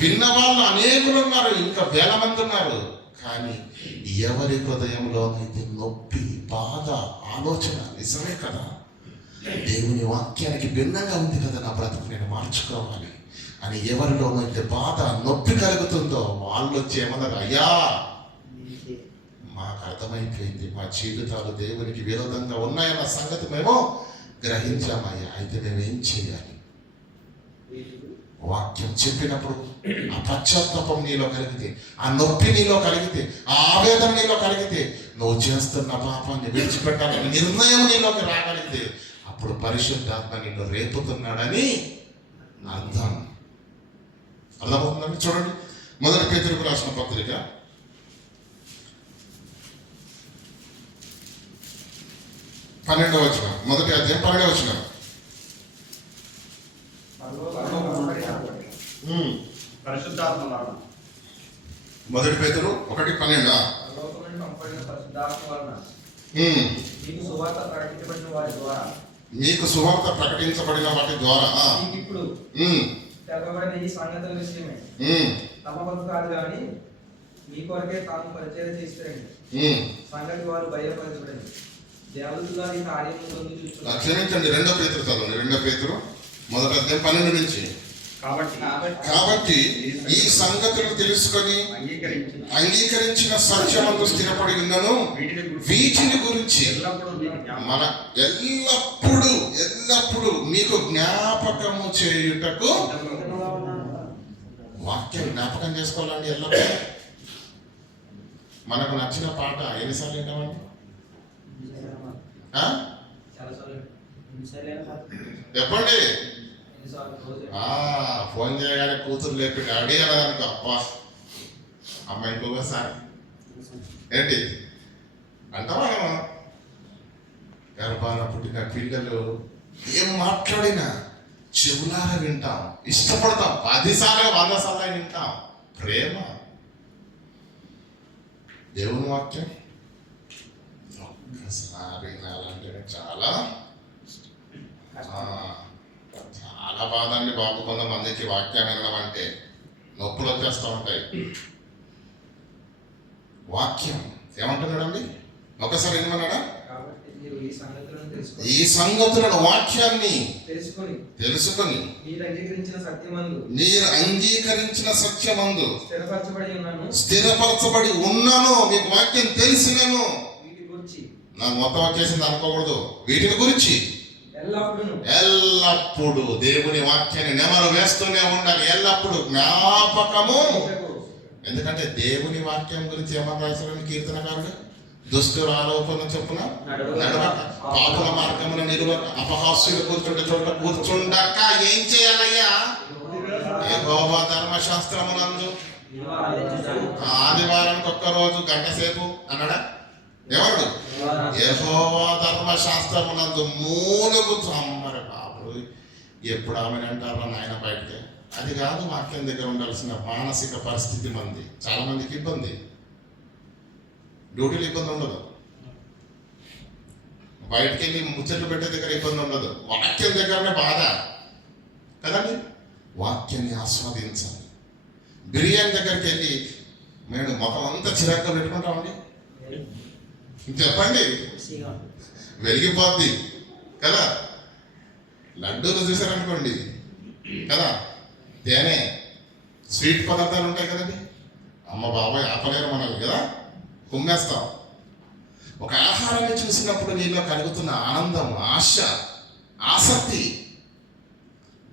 విన్న వాళ్ళు అనేకులు ఉన్నారు, ఇంకా 1000 మంది ఉన్నారు. కానీ ఎవరి హృదయంలో అయితే నొప్పి, బాధ, ఆలోచన, నిజమే కదా, దేవుని వాక్యానికి భిన్నంగా ఉంది కదా, నా బ్రతుకు నేను మార్చుకోవాలి అని ఎవరిలోనైతే బాధ, నొప్పి కలుగుతుందో వాళ్ళు వచ్చి ఏమన్నారు? అయ్యా, మాకు అర్థమైపోయింది, మా జీవితాలు దేవునికి విరోధంగా ఉన్నాయన్న సంగతి మేము గ్రహించామయ్యా, అయితే మేము ఏం చేయాలి? వాక్యం చెప్పినప్పుడు ఆ పశ్చాత్తాపం నీలో కలిగితే, ఆ నొప్పి నీలో కలిగితే, ఆ ఆవేదన నీలో కలిగితే, నువ్వు చేస్తున్న పాపాన్ని విడిచిపెట్టాలని నిర్ణయం నీలోకి రాగలిగితే, అప్పుడు పరిశుద్ధాత్మ నిన్ను రేపుతున్నాడని అర్థం. అర్థమవుతుందండి? చూడండి, 1 పేతురుకు రాసిన పత్రిక 12వ వచనం, 1వ అధ్యాయం 12వ వచనం. పరిశుద్ధాత్మ 1 పేతురు 1:12. మీకు సువార్త ప్రకటించబడిన వాటి ద్వారా, మీకు సువార్త ప్రకటించబడిన వాటి ద్వారా ఇప్పుడు తెలపబడిన ఈ సంగతుల విషయమే తమ కొరకు కాదు కానీ మీ కొరకే తాము పరిచయం చేస్తారండి. సంగతి వారు బయలుపరచబడింది. దేవదూతలు ఈ కార్యము పొంది చూస్తున్నారు. క్షమించండి, 2 పేతురు చదవండి. 2 పేతురు 1వ అధ్యాయం 12 నుంచి. కాబట్టి ఈ సంగతులు తెలుసుకొని అంగీకరించిన సత్యమందు స్థిరపడి ఉన్నను వీటిని గురించి మన ఎల్లప్పుడు మీకు జ్ఞాపకము చేయుటకు వాక్యం జ్ఞాపకం చేసుకోవాలండి. ఎల్లప్పుడూ మనకు నచ్చిన పాట ఎన్నిసార్లు వింటామండి? చెప్పండి. ఫోన్ చేయగానే కూతురు లేపి డాడీ అనడానికి అబ్బా అమ్మ ఇంకొకసారి ఏంటి అంటావా? గర్భాన పుట్టిన పిల్లలు ఏం మాట్లాడినా చెవులారా వింటాం, ఇష్టపడతాం, 10 సార్లు 100 సార్లు వింటాం. ప్రేమ. దేవుని వాక్యం ఒక్కసారి వినాలంటే చాలా బాధ అండి బాబు. కొంతమందికి వాక్యం వినడం అంటే నొప్పులు వచ్చేస్తూ ఉంటాయి. వాక్యం ఏమంటున్నాడండి? ఒకసారి ఏమన్నాడా? ఈ సంగతులను వాక్యాన్ని తెలుసుకొని మీరు అంగీకరించిన సత్యమందు స్థిరపరచబడి ఉన్నాను. మీకు వాక్యం తెలిసినను. నాకు మొత్తం వచ్చేసింది అనుకోకూడదు. వీటిని గురించి ఎల్లప్పుడు దేవుని వాక్యాన్ని నెమరు వేస్తూనే ఉండాలి. ఎల్లప్పుడు జ్ఞాపకము. ఎందుకంటే దేవుని వాక్యం గురించి ఏమన్నా రాశారని కీర్తనకారుడు? దుష్టుల ఆలోపన చొప్పున నడవక, పాపుల మార్గమున నిలువక, అపహాస్యులు కూర్చుంటే చోట కూర్చుండక ఏం చేయాలయ్యా? యెహోవా ధర్మశాస్త్రమునందు ఆదివారానికి ఒక్కరోజు 1 గంట సేపు అన్నాడా? ఎవరు? యెహోవా ధర్మశాస్త్రమునందు మూలుగుతూ. అమ్మరే బాబు, ఎప్పుడు ఆమెను అంటారా నాయన బయటకే? అది కాదు వాక్యం దగ్గర ఉండాల్సిన మానసిక పరిస్థితి మంది. చాలా మందికి ఇబ్బంది. డ్యూటీలు ఇబ్బంది ఉండదు, బయటకి వెళ్ళి ముచ్చట్లు పెట్టే దగ్గర ఇబ్బంది ఉండదు, వాక్యం దగ్గరనే బాధ కదండి. వాక్యాన్ని ఆస్వాదించాలి. బిర్యానీ దగ్గరికి వెళ్ళి మేము ముఖం అంతా చిరాగ్గా పెట్టుకుంటామండి. చెప్పండి, వెలిగిపోద్ది కదా. లడ్డూలు చూసారనుకోండి కదా, తేనె స్వీట్ పదార్థాలు ఉంటాయి కదండి. అమ్మ బాబాయ్ ఆపలేరు మనల్ని కదా, కుమ్మేస్తాం. ఒక ఆహారాన్ని చూసినప్పుడు నీలో కలుగుతున్న ఆనందం, ఆశ, ఆసక్తి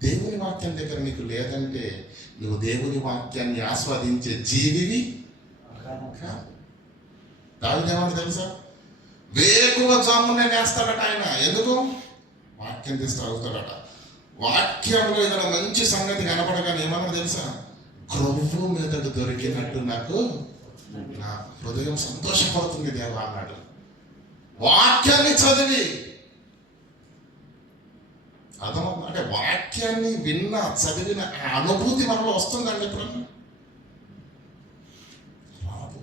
దేవుని వాక్యం దగ్గర నీకు లేదంటే నువ్వు దేవుని వాక్యాన్ని ఆస్వాదించే జీవివి కాదు. దావిదేమని తెలుసా? వేకువ జామునే నేస్తాడట ఆయన. ఎందుకు? వాక్యం తీసి తాగుతాడట. వాక్యంలో ఏదైనా మంచి సంగతి కనపడగానే ఏమన్నా తెలుసా? క్రొవ్వు మీదకు దొరికినట్టు నాకు నా హృదయం సంతోషపడుతుంది దేవా అన్నాడు. వాక్యాన్ని చదివి అర్థం అంటే వాక్యాన్ని విన్న చదివిన అనుభూతి మనలో వస్తుందండి. ఇప్పుడు రాదు.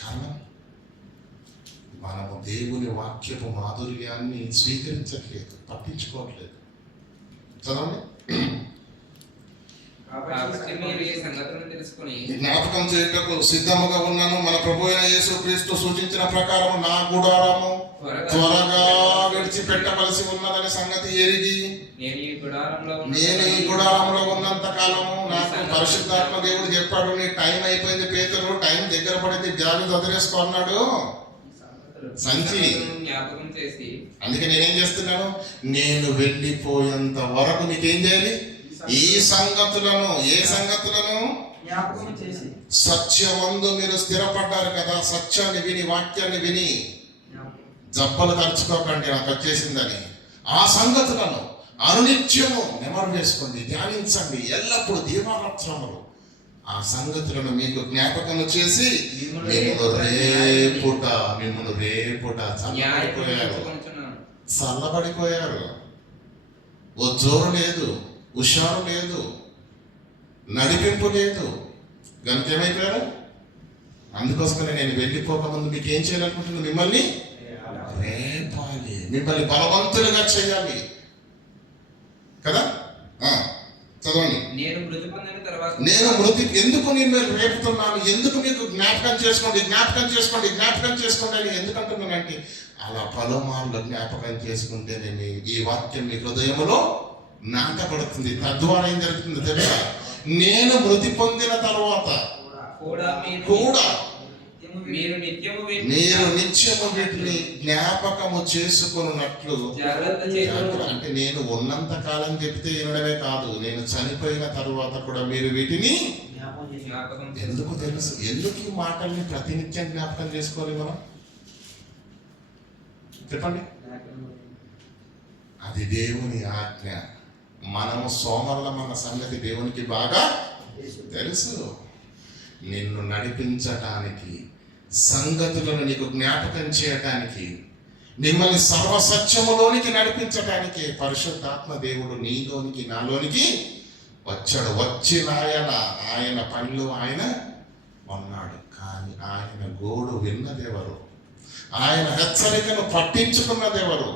కారణం మనము దేవుని వాక్యపు మాధుర్యాన్ని స్వీకరించట్లేదు, పట్టించుకోవట్లేదు. చదవండి. కాబట్టి మీరు ఈ సంగతులను తెలుసుకొని జ్ఞాపకం చేయటకు సిద్ధముగా ఉన్నాను. మన ప్రభు అయిన యేసుక్రీస్తు సూచించిన ప్రకారం నా గుడారము త్వరగా విడిచిపెట్టవలసి ఉన్నదని సంగతి ఎరిగి నేను ఈ గుడారంలో ఉన్నంత కాలము నాకు పరిశుద్ధాత్మ దేవుడు చెప్పాడు, నీ టైం అయిపోయింది పేతురు, టైం దగ్గర పడింది, బ్యాగు వదిలేసుకో అన్నాడు. సంచి జ్ఞాపకం చేసి అందుకే నేనేం చేస్తున్నాను? నేను వెళ్ళిపోయేంత వరకు నీకేం చేయాలి? ఈ సంగతులను, ఏ సంగతులను? జ్ఞాపకం చేసి. సత్యమందు మీరు స్థిరపడ్డారు కదా. సత్యాన్ని విని, వాక్యాన్ని విని జబ్బలు తరుచుకోకండి నాకు వచ్చేసిందని. ఆ సంగతులను అనునిత్యము నెమరు వేసుకోండి, ధ్యానించండి. ఎల్లప్పుడు దీవారాత్రములు ఆ సంగతులను మీకు జ్ఞాపకము చేసి మిమ్మల్ని రేపుట చల్లబడిపోయారు. ఓ జోరు లేదు, హుషారు లేదు, నడిపింపు లేదు, గంతేమైపోయారు. అందుకోసమనే నేను వెళ్ళిపోకముందు మీకు ఏం చేయాలనుకుంటున్నాను? మిమ్మల్ని రేపాలి, మిమ్మల్ని బలవంతులుగా చేయాలి కదా. చదవండి. నేను మృతి ఎందుకు నేను రేపుతున్నాను? ఎందుకు మీకు జ్ఞాపకం చేసుకోండి అని ఎందుకు అంటున్నానంటే అలా పలుమార్లు జ్ఞాపకం చేసుకుంటే నేను ఈ వాక్యం మీ హృదయంలో నాటబడుతుంది. తద్వారా ఏం జరుగుతుంది తెలుసా? నేను మృతి పొందిన తర్వాత కూడా మీరు నిత్యము మీరు నిత్యము వీటిని జ్ఞాపకము చేసుకున్నట్లు జాగ్రత్త చేసుకుని అంటే నేను ఉన్నంత కాలం చెప్తే వినడమే కాదు, నేను చనిపోయిన తరువాత కూడా మీరు వీటిని జ్ఞాపకం ఎందుకు తెలుసు? ఎందుకు ఈ మాటల్ని ప్రతినిత్యం జ్ఞాపకం చేసుకోవాలి మనం? చెప్పండి. అది దేవుని ఆజ్ఞ. మనము సోమరులమన్న సంగతి దేవునికి బాగా తెలుసు. నిన్ను నడిపించటానికి, సంగతులను నీకు జ్ఞాపకం చేయటానికి, మిమ్మల్ని సర్వసత్యములోనికి నడిపించటానికి పరిశుద్ధాత్మ దేవుడు నీలోనికి నాలోనికి వచ్చాడు. వచ్చిన ఆయన పనిలో ఆయన ఉన్నాడు. కానీ ఆయన గోడు విన్నదెవరు? ఆయన హెచ్చరికను పట్టించుకున్నదెవరు?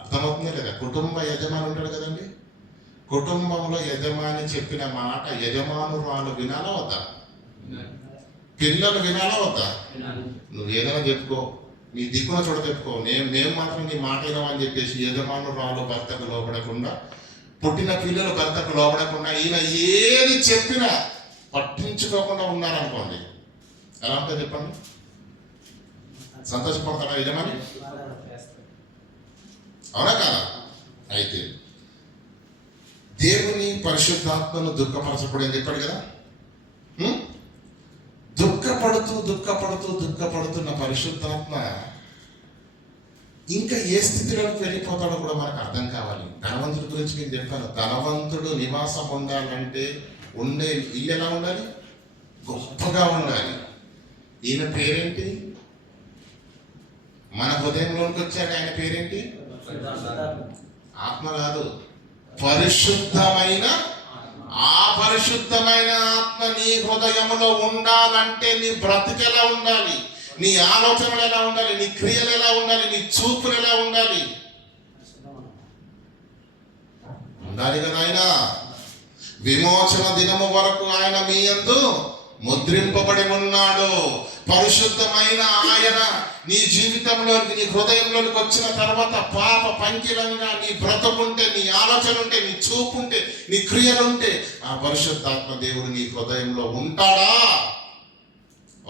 అర్థమవుతుందా లేదా? కుటుంబ యజమాని ఉంటాడు కదండి. కుటుంబంలో యజమాని చెప్పిన మాట యజమానురాలు వినాలా వద్దా? పిల్లలు వినాలా వద్దా? నువ్వు ఏదైనా చెప్పుకో, నీ దిక్కున చోట చెప్పుకో, మేము మాత్రం నీ మాట వినమని చెప్పేసి యజమానురాలు భర్తకు లోపడకుండా, పుట్టిన పిల్లలు భర్తకు లోపడకుండా, ఈయన ఏది చెప్పినా పట్టించుకోకుండా ఉన్నారనుకోండి, ఎలా ఉంటుంది చెప్పండి? సంతోషపడతాడా యజమాని? అవునా కాదా? అయితే దేవుని పరిశుద్ధాత్మను దుఃఖపరచకూడదని చెప్పాడు కదా. దుఃఖపడుతున్న పరిశుద్ధాత్మ ఇంకా ఏ స్థితిలోకి వెళ్ళిపోతాడో కూడా మనకు అర్థం కావాలి. ధనవంతుడి గురించి నేను చెప్పాను. ధనవంతుడు నివాసం ఉండాలంటే ఉండే ఇల్లు ఎలా ఉండాలి? గొప్పగా ఉండాలి. ఈయన పేరేంటి? మన హృదయంలోకి వచ్చాక ఆయన పేరేంటి? ఆత్మ కాదు, పరిశుద్ధమైన పరిశుద్ధమైన ఆత్మ నీ హృదయంలో ఉండాలంటే నీ బ్రతుకెలా ఉండాలి? నీ ఆలోచనలు ఎలా ఉండాలి? నీ క్రియలు ఎలా ఉండాలి? నీ చూపులు ఎలా ఉండాలి? ఉండాలి కదా. ఆయన విమోచన దినము వరకు ఆయన మీ యందు ముద్రింపబడి ఉన్నాడు. పరిశుద్ధమైన ఆయన నీ జీవితంలోకి, నీ హృదయంలోకి వచ్చిన తర్వాత పాప పంకిలంగా నీ బ్రతుకుంటే, నీ ఆలోచన ఉంటే, నీ చూపు ఉంటే, నీ క్రియలుంటే ఆ పరిశుద్ధాత్మ దేవుడు నీ హృదయంలో ఉంటాడా?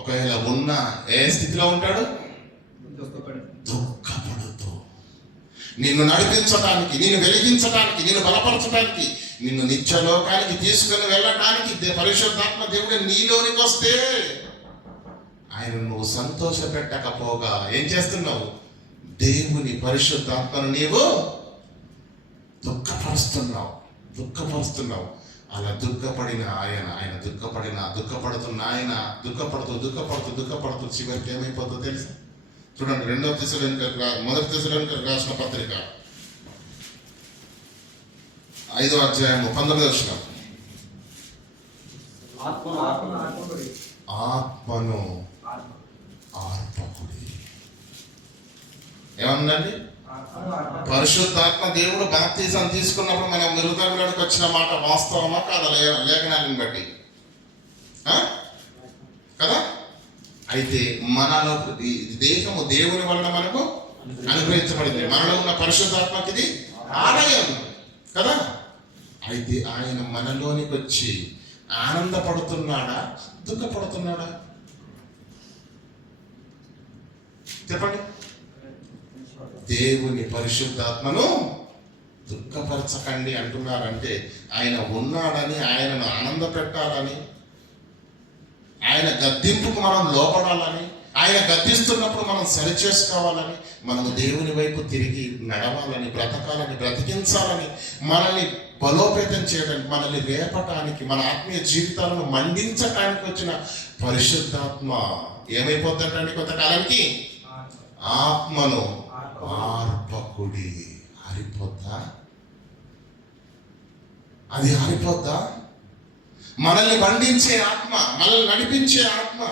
ఒకవేళ ఉన్నా ఏ స్థితిలో ఉంటాడు? దుఃఖపడుతూ, నిన్ను నడిపించడానికి, నిన్ను వెలిగించడానికి, నిన్ను బలపరచడానికి, నిన్ను నిత్యలోకానికి తీసుకుని వెళ్ళడానికి పరిశుద్ధాత్మ దేవుడు నీలోనికి వస్తే ఆయన నువ్వు సంతోష పెట్టకపోగా ఏం చేస్తున్నావు? దేవుని పరిశుద్ధాత్మను నీవు దుఃఖపరుస్తున్నావు. అలా దుఃఖపడిన ఆయన దుఃఖపడుతున్న ఆయన దుఃఖపడుతూ చివరికి ఏమైపోతుందో తెలుసా? చూడండి, 1 తెస్సలోనికీయులకు రాసిన పత్రిక 5వ అధ్యాయము 19వ వచనం. ఆత్మను ఆర్పకుడి. ఏమన్నాండి? పరిశుద్ధాత్మ దేవుడు బాప్తిజం తీసుకున్నప్పుడు మనం హృదయంలోకి వచ్చిన మాట వాస్తవమా కాదా? లేఖనాలను బట్టి కదా. అయితే మనలో దేహము దేవుని వలన మనకు అనుగ్రహించబడింది. మనలో ఉన్న పరిశుద్ధాత్మకి ఇది ఆలయం కదా. అయితే ఆయన మనలోనికి వచ్చి ఆనందపడుతున్నాడా, దుఃఖపడుతున్నాడా? చెప్పండి. దేవుని పరిశుద్ధాత్మను దుఃఖపరచకండి అంటున్నారంటే ఆయన ఉన్నాడని, ఆయనను ఆనంద పెట్టాలని, ఆయన గద్దింపుకు మనం లోపడాలని, ఆయన గద్దిస్తున్నప్పుడు మనం సరిచేసుకోవాలని, మనము దేవుని వైపు తిరిగి నడవాలని, బ్రతికించాలని, మనల్ని బలోపేతం చేయడానికి, మనల్ని రేపటానికి, మన ఆత్మీయ జీవితాలను మండించడానికి వచ్చిన పరిశుద్ధాత్మ ఏమైపోతుందంటే కొంతకాలానికి ఆత్మను ఆర్పకుడి. ఆరిపోద్దా? అది ఆరిపోద్దా? మనల్ని మండించే ఆత్మ, మనల్ని నడిపించే ఆత్మ,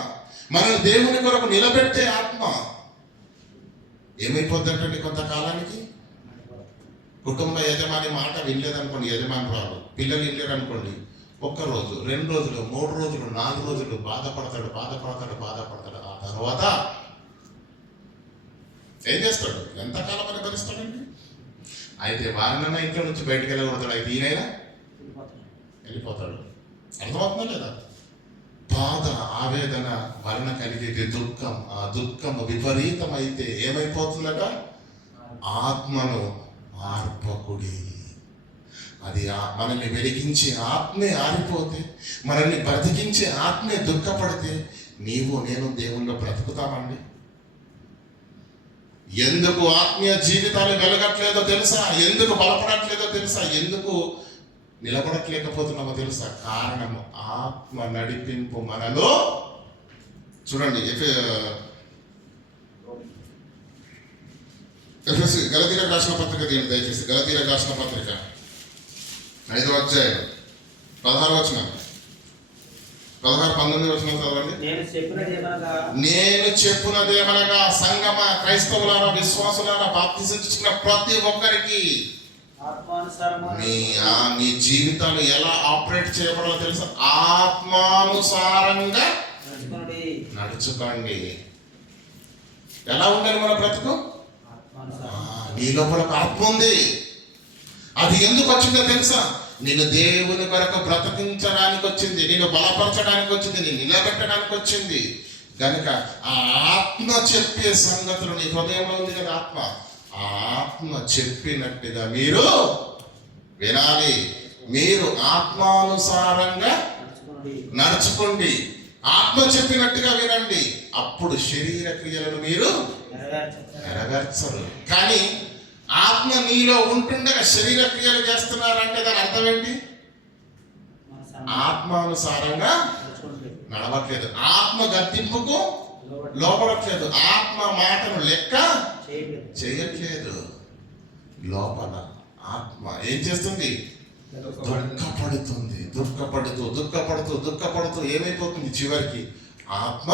మనల్ని దేవుని కొరకు నిలబెట్టే ఆత్మ ఏమైపోద్దంటే కొంతకాలానికి కుటుంబ యజమాని మాట వినలేదనుకోండి, యజమానురాలు, పిల్లలు వినలేదనుకోండి, 1 రోజు, 2 రోజులు, 3 రోజులు, 4 రోజులు బాధపడతాడు. ఆ తర్వాత ఏం చేస్తాడు? ఎంతకాలం అని భరిస్తాడండి? అయితే వారినన్నా ఇంట్లో నుంచి బయటకు వెళ్ళకూడతాడు, అయితే ఈయనైనా వెళ్ళిపోతాడు. అర్థమవుతుందా లేదా? బాధ, ఆవేదన వలన కలిగేది దుఃఖం, ఆ దుఃఖం విపరీతమైతే ఏమైపోతుందట? ఆత్మను ఆర్పకుడి. అది మనల్ని వెలిగించే ఆత్మే ఆరిపోతే, మనల్ని బ్రతికించే ఆత్మే దుఃఖపడితే నీవు నేను దేవుల్లో బ్రతుకుతామండి? ఎందుకు ఆత్మీయ జీవితాలు వెలగట్లేదో తెలుసా? ఎందుకు బలపడట్లేదో తెలుసా? ఎందుకు నిలబడట్లేకపోతున్నామో తెలుసా? కారణము ఆత్మ నడిపింపు మనలో. చూడండి, గలతీలకు రాసిన పత్రిక తీయండి దయచేసి. గలతీలకు రాసిన పత్రిక 5వ అధ్యాయం 16 వచనం, 16-19 వచనం చదవండి. నేను చెప్పునదేమనగా సంగమ క్రైస్తవులారా, విశ్వాసులారా, బాప్తిసించుకున్న ప్రతి ఒక్కరికి మీ జీవితాలు ఎలా ఆపరేట్ చేయబడాలో తెలుసా? ఆత్మానుసారంగా నడుచుకోండి. ఎలా ఉండాలి మన బ్రతుకు? నీ లోపల ఒక ఆత్మ ఉంది. అది ఎందుకు వచ్చిందో తెలుసా? నేను దేవుని కొరకు బ్రతికించడానికి వచ్చింది, నేను బలపరచడానికి వచ్చింది, నేను నిలబెట్టడానికి వచ్చింది. కనుక ఆ ఆత్మ చెప్పే సంగతులు నీ హృదయంలో ఉంది కదా ఆత్మ. ఆ ఆత్మ చెప్పినట్టుగా మీరు వినాలి. మీరు ఆత్మానుసారంగా నడుచుకోండి. ఆత్మ చెప్పినట్టుగా వినండి. అప్పుడు శరీర క్రియలను మీరు నెరవేర్చరు. కానీ ఆత్మ నీలో ఉంటుండగా శరీర క్రియలు చేస్తున్నారంటే దాని అర్థం ఏంటి? ఆత్మానుసారంగా నడవట్లేదు, ఆత్మ గద్దింపుకు లోపడట్లేదు, ఆత్మ మాటను లెక్క చేయట్లేదు. లోపల ఆత్మ ఏం చేస్తుంది? దుఃఖపడుతుంది. దుఃఖపడుతూ ఏమైపోతుంది? చివరికి ఆత్మ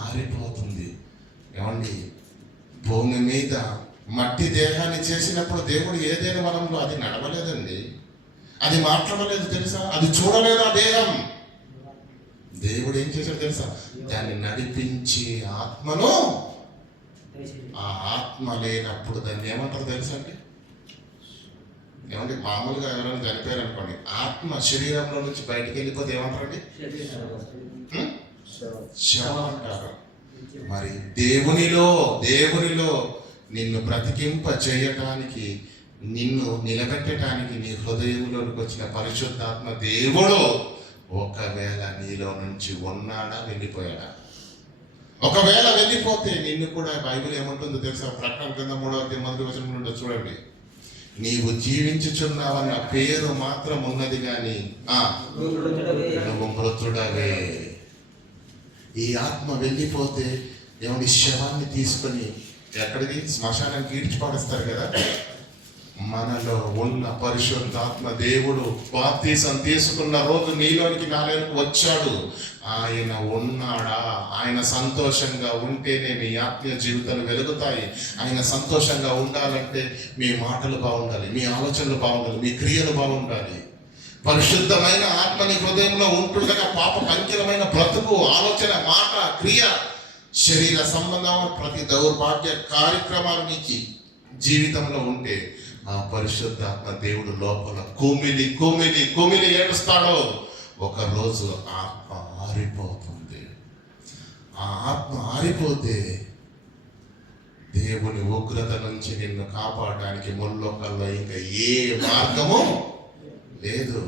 ఆరిపోతుంది. ఏమండి, భూమి మీద మట్టి దేహాన్ని చేసినప్పుడు దేవుడు ఏదైనా వనంలో అది నడవలేదండి, అది మాట్లాడలేదు తెలుసా? అది చూడలేదు ఆ దేహం. దేవుడు ఏం చేశాడు తెలుసా? దాన్ని నడిపించి ఆత్మను. ఆ ఆత్మ లేనప్పుడు దాన్ని ఏమంటారు తెలుసా అండి? ఏమండి, మామూలుగా ఎవరైనా చనిపోయారు అనుకోండి, ఆత్మ శరీరంలో నుంచి బయటకు వెళ్ళిపోతే ఏమంటారండి? శవం అంటారు. మరి దేవునిలో నిన్ను బ్రతికింప చేయటానికి, నిన్ను నిలబెట్టడానికి నీ హృదయంలోకి వచ్చిన పరిశుద్ధాత్మ దేవుడు ఒకవేళ నీలో నుంచి ఉన్నాడా, వెళ్ళిపోయాడా? ఒకవేళ వెళ్ళిపోతే నిన్ను కూడా బైబిల్ ఏమంటుందో తెలుసా? ప్రకటన గ్రంథం 3వ అధ్యాయం 1వ వచనం నుండి చూడండి. నీవు జీవించుచున్నావన్న పేరు మాత్రం ఉన్నది కానీ నువ్వు మృతుడవే. ఈ ఆత్మ వెళ్ళిపోతే ఏమని శవాన్ని తీసుకొని ఎక్కడికి? శ్మశానానికి ఈడ్చిపాడేస్తారు కదా. మనలో ఉన్న పరిశుద్ధాత్మ దేవుడు బాప్తీసం తీసుకున్న రోజు నీలోనికి నాలోనికి వచ్చాడు. ఆయన ఉన్నాడా? ఆయన సంతోషంగా ఉంటేనే మీ ఆత్మీయ జీవితాలు వెలుగుతాయి. ఆయన సంతోషంగా ఉండాలంటే మీ మాటలు బాగుండాలి, మీ ఆలోచనలు బాగుండాలి, మీ క్రియలు బాగుండాలి. పరిశుద్ధమైన ఆత్మని హృదయంలో ఉంటుండగా పాప పంకిలమైన బ్రతుకు, ఆలోచన, మాట, క్రియ, శరీర సంబంధమైన ప్రతి దౌర్భాగ్య కార్యక్రమాలు మీకు జీవితంలో ఉంటే ఆ పరిశుద్ధాత్మ దేవుడు లోపల కుమిలి ఏడుస్తాడో ఒకరోజు ఆత్మ ఆరిపోతుంది. ఆ ఆత్మ ఆరిపోతే దేవుని ఉగ్రత నుంచి నిన్ను కాపాడడానికి ముల్లోకల్లో ఇంకా ఏ మార్గము లేదు.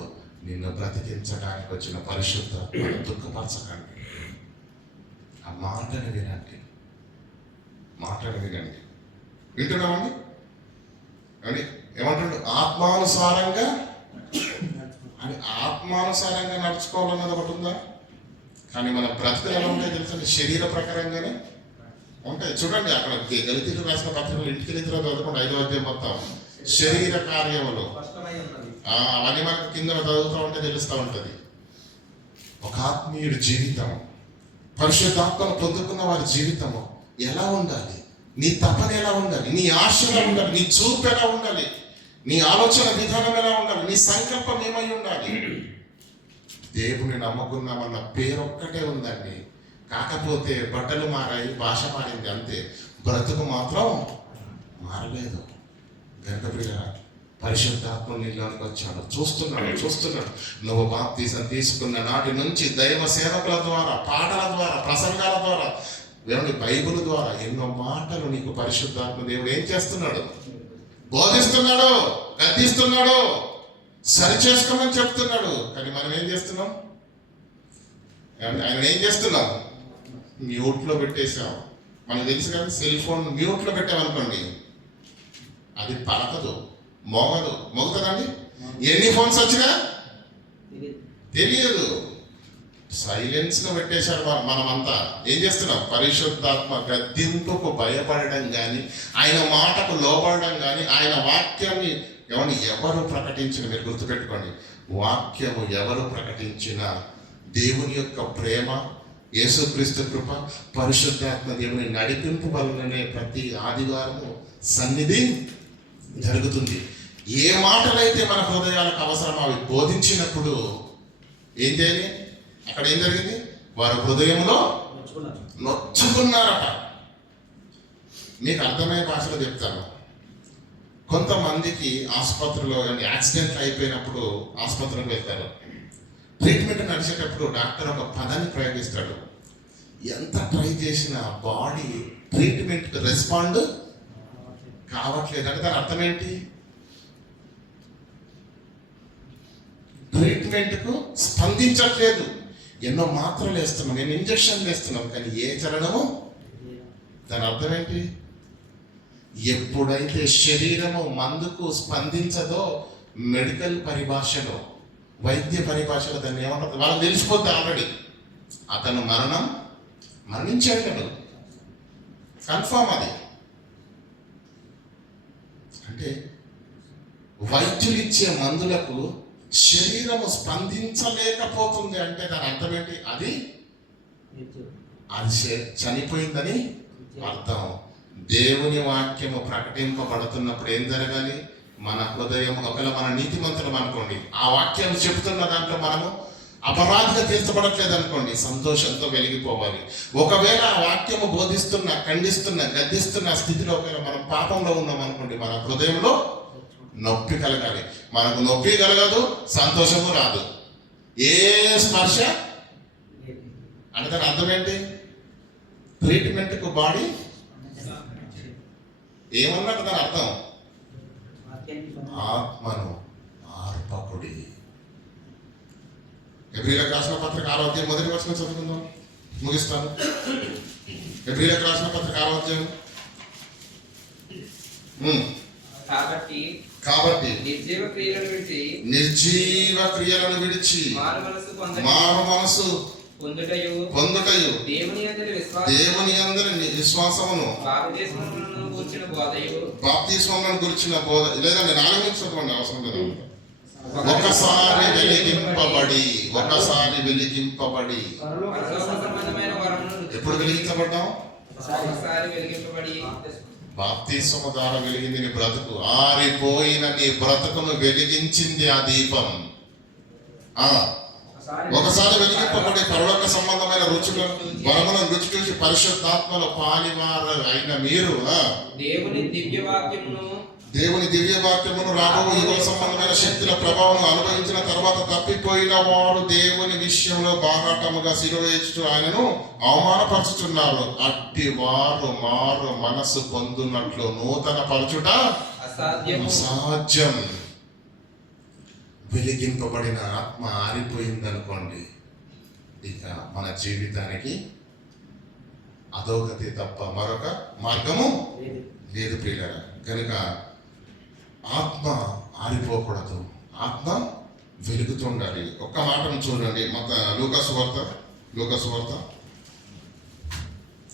నిన్ను బ్రతికించడానికి వచ్చిన పరిశుద్ధాత్మను దుఃఖపరచకండి. ఆ మాటను వినండి. వింటున్నామండి? అని ఏమంటాడు? ఆత్మానుసారంగా నడుచుకోవాలన్నది ఒకటి ఉందా? కానీ మన బ్రతుకులు ఎలా ఉంటాయి తెలుసా? శరీర ప్రకారంగానే ఉంటాయి. చూడండి, అక్కడ గలతీయులకు రాసిన పత్రికలు ఇంటికి వెళ్ళిన తర్వాత చదువుకోండి 5వ అధ్యాయం మొత్తం శరీర కార్యములు అవన్నీ మనకు కింద చదువుతూ ఉంటే తెలుస్తూ ఉంటుంది. ఒక ఆత్మీయుడి జీవితం, పరిశుద్ధాత్మను పొందుకున్న వారి జీవితము ఎలా ఉండాలి? నీ తపన ఎలా ఉండాలి? నీ ఆశ ఎలా ఉండాలి? నీ చూపు ఎలా ఉండాలి? నీ ఆలోచన విధానం ఎలా ఉండాలి? నీ సంకల్పం ఏమై ఉండాలి? దేవుని నమ్ముకున్నామన్న పేరు ఒక్కటే ఉందండి. కాకపోతే బట్టలు మారాయి, భాష మారింది అంతే. బ్రతుకు మాత్రం మారలేదు. కనుక ప్రియులారా, పరిశుద్ధాత్మ నీలోనికి వచ్చాడు. చూస్తున్నాడు. నువ్వు బాప్తీసం తీసుకున్న నాటి నుంచి దైవ సేవకుల ద్వారా, పాటల ద్వారా, ప్రసంగాల ద్వారా, దేవుని బైబిల్ ద్వారా ఎన్నో మాటలు నీకు పరిశుద్ధాత్మ దేవుడు ఏం చేస్తున్నాడు? బోధిస్తున్నాడు, గద్దిస్తున్నాడు, సరి చేసుకోమని చెప్తున్నాడు. కానీ మనం ఏం చేస్తున్నాం? ఆయన ఏం చేస్తున్నాం? మ్యూట్లో పెట్టేసాం. మనకు తెలుసు కదా, సెల్ ఫోన్ మ్యూట్లో పెట్టామనుకోండి, అది పలకదు, మోగుతుందండి. ఎన్ని ఫోన్స్ వచ్చినా తెలియదు. సైలెన్స్ లో పెట్టేశారు. మనమంతా ఏం చేస్తున్నాం? పరిశుద్ధాత్మ గద్దింపుకు భయపడడం కానీ, ఆయన మాటకు లోబడడం కానీ, ఆయన వాక్యాన్ని ఎవరు ప్రకటించిన, మీరు గుర్తుపెట్టుకోండి, వాక్యము ఎవరు ప్రకటించిన దేవుని యొక్క ప్రేమ, యేసుక్రీస్తు కృప, పరిశుద్ధాత్మ దేవుని నడిపింపు వలననే ప్రతి ఆదివారము సన్నిధి జరుగుతుంది. ఏ మాటలైతే మన హృదయాలకు అవసరం అవి బోధించినప్పుడు ఏం చేయాలి? అక్కడ ఏం జరిగింది? వారి హృదయంలో నొచ్చుకున్నారట. మీకు అర్థమయ్యే భాషలో చెప్తాను. కొంతమందికి ఆసుపత్రిలో యాక్సిడెంట్ అయిపోయినప్పుడు ఆసుపత్రికి వెళ్తారు. ట్రీట్మెంట్ నడిచేటప్పుడు డాక్టర్ ఒక పదాన్ని ప్రయోగిస్తాడు. ఎంత ట్రై చేసినా బాడీ ట్రీట్మెంట్ రెస్పాండ్ కావట్లేదు అంటే దాని అర్థం ఏంటి? ట్రీట్మెంట్కు స్పందించట్లేదు. ఎన్నో మాత్రలు వేస్తున్నాం, ఎన్నో ఇంజక్షన్లు వేస్తున్నాం, కానీ ఏ చలనము. దాని అర్థం ఏంటి? ఎప్పుడైతే శరీరము మందుకు స్పందించదో, మెడికల్ పరిభాషలో, వైద్య పరిభాషలో దాన్ని ఏమంటారు? వాళ్ళకి తెలిసిపోద్ది ఆల్రెడీ. అతను మరణించాడు, కన్ఫామ్ అది. అంటే వైద్యులు ఇచ్చే మందులకు శరీరము స్పందించలేకపోతుంది అంటే దాని అర్థం ఏంటి? అది చనిపోయిందని అర్థం. దేవుని వాక్యము ప్రకటింపబడుతున్నప్పుడు ఏం జరగాలి? మన హృదయం, ఒకవేళ మన నీతిమంతులం అనుకోండి, ఆ వాక్యం చెబుతున్న దాంట్లో మనము అపరాధిగా తీర్చబడట్లేదు అనుకోండి, సంతోషంతో వెలిగిపోవాలి. ఒకవేళ ఆ వాక్యము బోధిస్తున్న, ఖండిస్తున్న, గద్దిస్తున్న స్థితిలో ఒకవేళ మనం పాపంలో ఉన్నాం అనుకోండి, మన హృదయంలో నొప్పి కలగాలి. మనకు నొప్పి కలగదు, సంతోషము రాదు. ఏ స్పర్శ అంటే దాని అర్థం ఏంటి? ట్రీట్మెంట్కు బాడీ ఏమన్నట్టు దాని అర్థం? ఆత్మను ఆర్పకుడి. ఎబ్రీలకు రాసిన పత్రిక 6వ అధ్యాయం 1వ వచనం చదువుకుందాం, ముగిస్తాను. ఎబ్రీలకు రాసిన పత్రిక 6వ అధ్యాయం. కాబట్టి నిర్జీవ క్రియలను విడిచి మారు మనసు పొందుటయు దేవుని అందరి విశ్వాసమును బాప్తిస్మమును గురించిన బోధ. లేదండి, 4 నుంచి చదవండి, అవసరం లేదు. ఒకసారి వెలిగింపబడి ఎప్పుడు వెలిగించబడ్డాం? బాప్తిస్మము ద్వారా వెలిగింది నీ బ్రతుకు. ఆరిపోయిన నీ బ్రతుకును వెలిగించింది ఆ దీపం. ఒకసారి వెలిగింపబడి పరలోక సంబంధమైన రుచులను, వరములను రుచి చూసి పరిశుద్ధాత్మలో పాలివారు అయిన మీరు దేవుని దివ్య వాక్యమును రాబో యుగ సంబంధమైన శక్తుల ప్రభావం అనుభవించిన తర్వాత తప్పిపోయిన వారు దేవుని విషయంలో బారాటముగా శిలువేస్తూ ఆయనను అవమానపరుచుతున్నారు. అట్టి వారు మారు మనసు పొందునట్లు నూతన పరచుట అసాధ్యం. వెలిగింపబడిన ఆత్మ ఆరిపోయిందనుకోండి, ఇక మన జీవితానికి అధోగతి తప్ప మరొక మార్గము లేదు ప్రియులారా. కనుక ఆత్మ ఆరిపోకూడదు, ఆత్మ వెలుగుతుండాలి. ఒక్క మాటను చూడండి, లూకాసు వార్త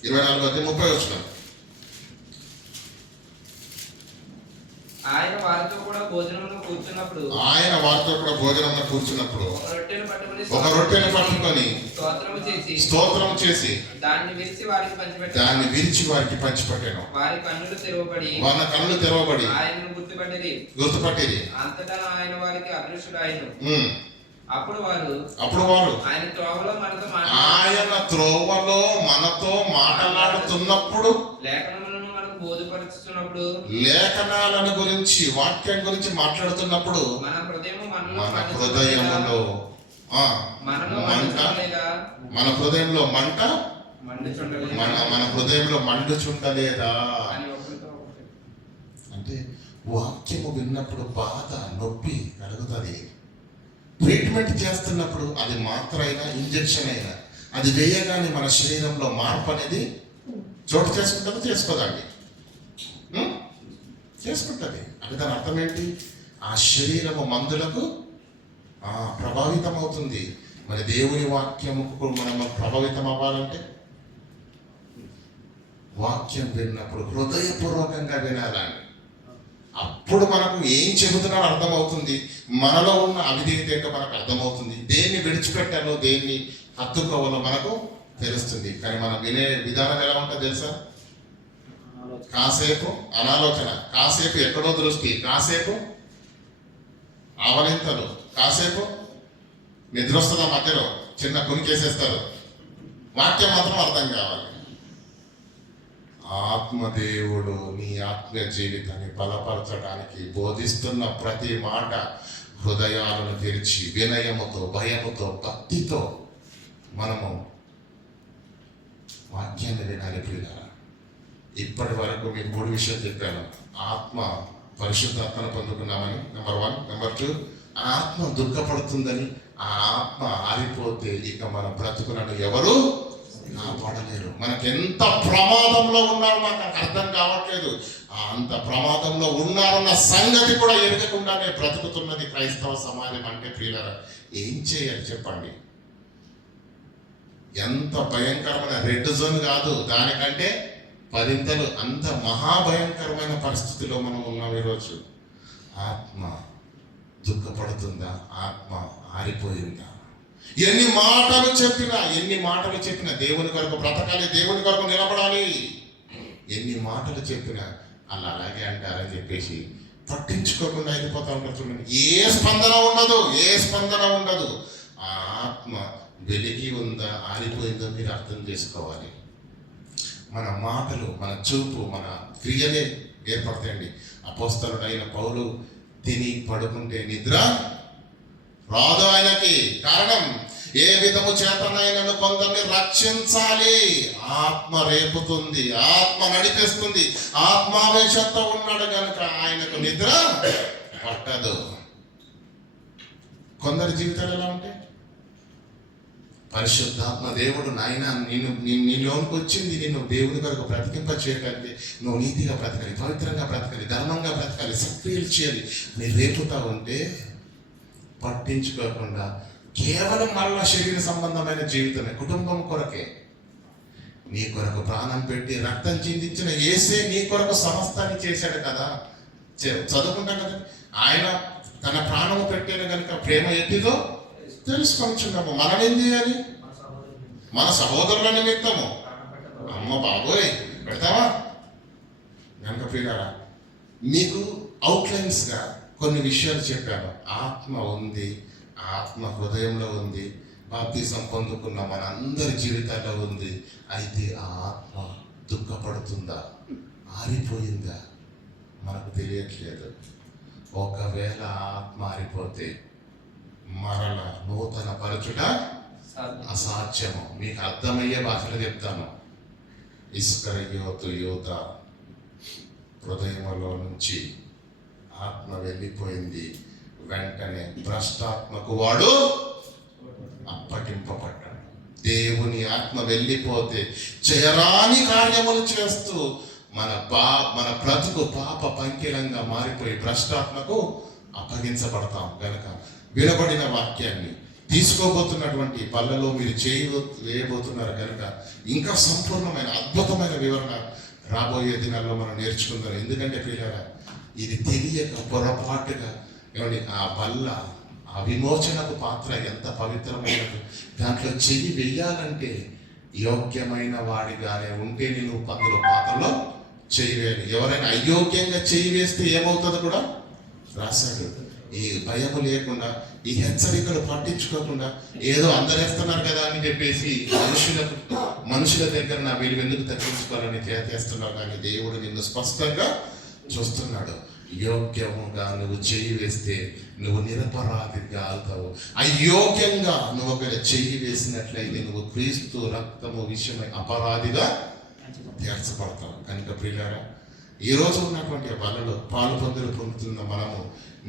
24:30. ఆయన వారితో కూడా భోజనంలో కూర్చున్నప్పుడు ఒక రొట్టెను పట్టుకొని స్తోత్రం చేసి దాన్ని విరిచి వారికి పంచిపెట్టాను. వారి కన్నులు తెరవబడి ఆయనను గుర్తుపట్టిరి. అంతటా ఆయన వారికి అదృశ్యుడాయెను. అప్పుడు వారు ఆయన త్రోవలో మనతో మాట్లాడుతున్నప్పుడు లేఖనములను మనకు బోధపరుచుతున్నప్పుడు లేఖనాలను గురించి వాక్యం గురించి మాట్లాడుతున్నప్పుడు మన హృదయము మన హృదయములో మన హృదయంలో మంట మన హృదయంలో మండుచుండలేదా అంటే వాక్యము విన్నప్పుడు బాధ నొప్పి కలుగుతుంది. ట్రీట్మెంట్ చేస్తున్నప్పుడు అది మాత్ర అయినా ఇంజెక్షన్ అయినా అది వేయగానే మన శరీరంలో మార్పు అనేది చోటు చేసుకుంటుందో చేసుకోదండి, చేసుకుంటుంది. అంటే దాని అర్థం ఏంటి? ఆ శరీరము మందులకు ప్రభావితం అవుతుంది. మరి దేవుని వాక్యముకు మనం ప్రభావితం అవ్వాలంటే వాక్యం విన్నప్పుడు హృదయపూర్వకంగా వినాలండి. అప్పుడు మనకు ఏం చెబుతున్నాడో అర్థమవుతుంది. మనలో ఉన్న అవిధేయత ఏంటో మనకు అర్థమవుతుంది. దేన్ని విడిచిపెట్టాలో దేన్ని హత్తుకోవాలో మనకు తెలుస్తుంది. కానీ మనం వినే విధానం ఎలా ఉంటుందో తెలుసా? కాసేపు అనాలోచన, కాసేపు ఎక్కడో దృష్టి, కాసేపు ఆవలింతలు, కాసేపు నిద్ర వస్తుందా మధ్యలో చిన్న కునికేసేస్తారు. వాక్యం మాత్రం అర్థం కావాలి. ఆత్మదేవుడు నీ ఆత్మీయ జీవితాన్ని బలపరచడానికి బోధిస్తున్న ప్రతి మాట హృదయాలను తెరిచి వినయముతో, భయముతో, భక్తితో మనము వాక్యాన్ని వినాలి. ప్రియులారా, ఇప్పటి వరకు మీకు 3 విషయాలు చెప్పాను. ఆత్మ పరిశుద్ధాత్మను పొందుకున్నామని, నెంబర్ 1. నెంబర్ 2, ఆత్మ దుఃఖపడుతుందని. ఆ ఆత్మ ఆరిపోతే ఇక మన బ్రతుకులను ఎవరు కాపాడలేరు. మనకెంత ప్రమాదంలో ఉన్నారో నాకు అర్థం కావట్లేదు. అంత ప్రమాదంలో ఉన్నారన్న సంగతి కూడా ఎరగకుండానే బ్రతుకుతున్నది క్రైస్తవ సమాజం. అంటే ప్రియులారా, ఏం చేయాలి చెప్పండి? ఎంత భయంకరమైన రెడ్ జోన్ కాదు, దానికంటే 10 అంత మహాభయంకరమైన పరిస్థితిలో మనం ఉన్నాం ఈరోజు. ఆత్మ దుఃఖపడుతుందా? ఆత్మ ఆరిపోయిందా? ఎన్ని మాటలు చెప్పినా దేవుని కొరకు బ్రతకాలి, దేవుని కొరకు నిలబడాలి. ఎన్ని మాటలు చెప్పినా అలాగే అంటారని చెప్పేసి పట్టించుకోకుండా అయిపోతా ఉంటారు. చూడండి, ఏ స్పందన ఉండదు. ఆ ఆత్మ వెలిగి ఉందా ఆరిపోయిందో మీరు అర్థం చేసుకోవాలి. మన మాటలు, మన చూపు, మన క్రియలే ఏర్పడతాయండి. అపోస్తలుడైన పౌలు తిని పడుకుంటే నిద్ర రాదు ఆయనకి. కారణం, ఏ విధము చేతనైనను కొందరిని రక్షించాలి. ఆత్మ రేపుతుంది, ఆత్మ నడిపిస్తుంది. ఆత్మావేశంతో ఉన్నాడు కనుక ఆయనకు నిద్ర పట్టదు. కొందరి జీవితాలు ఎలా ఉంటాయి? పరిశుద్ధాత్మ దేవుడు నాయన నీలోనికి వచ్చింది, నిన్ను దేవుని కొరకు బ్రతికింప చేయగలిగి నువ్వు నీతిగా బ్రతకాలి, పవిత్రంగా బ్రతకాలి, ధర్మంగా బ్రతకాలి, సక్రియలు చేయాలి నీ రేపుతా ఉంటే పట్టించుకోకుండా కేవలం మళ్ళా శరీర సంబంధమైన జీవితమే, కుటుంబం కొరకే. నీ కొరకు ప్రాణం పెట్టి రక్తం చిందించిన యేసే నీ కొరకు సమస్తాన్ని చేశాడు కదా. చదువుకుంటాం కదా, ఆయన తన ప్రాణము పెట్టాను కనుక ప్రేమ ఎట్టిదో తెలుసుకొనిచున్నాము. మనం ఏం చేయాలి? మన సహోదరుల నిమిత్తము అమ్మ బాబోయ్ పెడతావా? కనుక ప్రియులారా, మీకు అవుట్లైన్స్గా కొన్ని విషయాలు చెప్పాను. ఆత్మ ఉంది, ఆత్మ హృదయంలో ఉంది, బాప్తిసం పొందుకున్న మనందరి జీవితాల్లో ఉంది. అయితే ఆ ఆత్మ దుఃఖపడుతుందా, ఆరిపోయిందా మనకు తెలియట్లేదు. ఒకవేళ ఆత్మ ఆరిపోతే మరల నూతన పరచుట అసాధ్యము. మీకు అర్థమయ్యే భాషలో చెప్తాను. ఇస్కరియోతు యూద హృదయంలో నుంచి ఆత్మ వెళ్ళిపోయింది. వెంటనే భ్రష్టాత్మకు వాడు అప్పగింపబడ్డాడు. దేవుని ఆత్మ వెళ్ళిపోతే చేయరాని కార్యములు చేస్తూ మన బ్రతుకు పాప పంకిలంగా మారిపోయి భ్రష్టాత్మకు అప్పగించబడతాం. కనుక వినబడిన వాక్యాన్ని తీసుకోబోతున్నటువంటి పళ్ళలో మీరు వేయబోతున్నారు కనుక ఇంకా సంపూర్ణమైన అద్భుతమైన వివరణ రాబోయే దినాల్లో మనం నేర్చుకుందాం. ఎందుకంటే ప్రియులారా, ఇది తెలియక పొరపాటుగా ఏమండి ఆ బల్ల, ఆ విమోచనకు పాత్ర ఎంత పవిత్రమైనది. దాంట్లో చెయ్యి వేయాలంటే యోగ్యమైన వాడిగానే ఉంటే నేను 10 పాత్రలో చెయ్యి వేయాలి. ఎవరైనా అయోగ్యంగా చెయ్యి వేస్తే ఏమవుతుందో కూడా రాశాడు. ఈ భయము లేకుండా, ఈ హెచ్చరికలు పట్టించుకోకుండా ఏదో అందరేస్తున్నారు కదా అని చెప్పేసి మనుషుల దగ్గర నా విలువ ఎందుకు తగ్గించుకోవాలని చేస్తున్నావు, కానీ దేవుడు నిన్ను స్పష్టంగా చూస్తున్నాడు. యోగ్యముగా నువ్వు చెయ్యి వేస్తే నువ్వు నిరపరాధిగా అవుతావు. అయోగ్యంగా నువ్వు ఒక చెయ్యి వేసినట్లయితే నువ్వు క్రీస్తు రక్తము విషయమై అపరాధిగా తీర్చబడతావు. కనుక ప్రియులారా, ఈరోజు ఉన్నటువంటి వలలో పాలు పొందుతున్న మనము,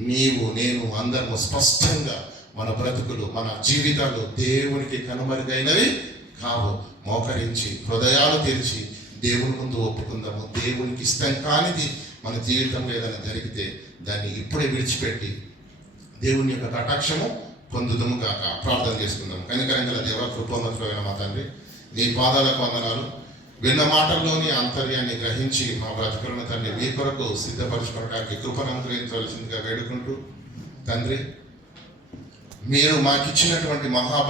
నీవు నేను అందరము స్పష్టంగా మన బ్రతుకులు మన జీవితాలు దేవునికి కనుమరుగైనవి కావు. మోకరించి హృదయాలు తెరిచి దేవుని ముందు ఒప్పుకుందాము. దేవునికి ఇష్టం కానిది మన జీవితంలో ఏదైనా జరిగితే దాన్ని ఇప్పుడే విడిచిపెట్టి దేవుని యొక్క కటాక్షము పొందుదము కాక ప్రార్థన చేసుకుందాం. కనికరం గల దేవ, కృపోన్నతమైన మా తండ్రి, నీ పాదాలకు వందనాలు. విన్న మాటల్లోని ఆంతర్యాన్ని గ్రహించి మా బ్రతుకులను తండ్రి మీ కొరకు సిద్ధపరచుకోవడానికి కృపను అనుగ్రహించవలసిందిగా వేడుకుంటూ, తండ్రి మీరు మాకిచ్చినటువంటి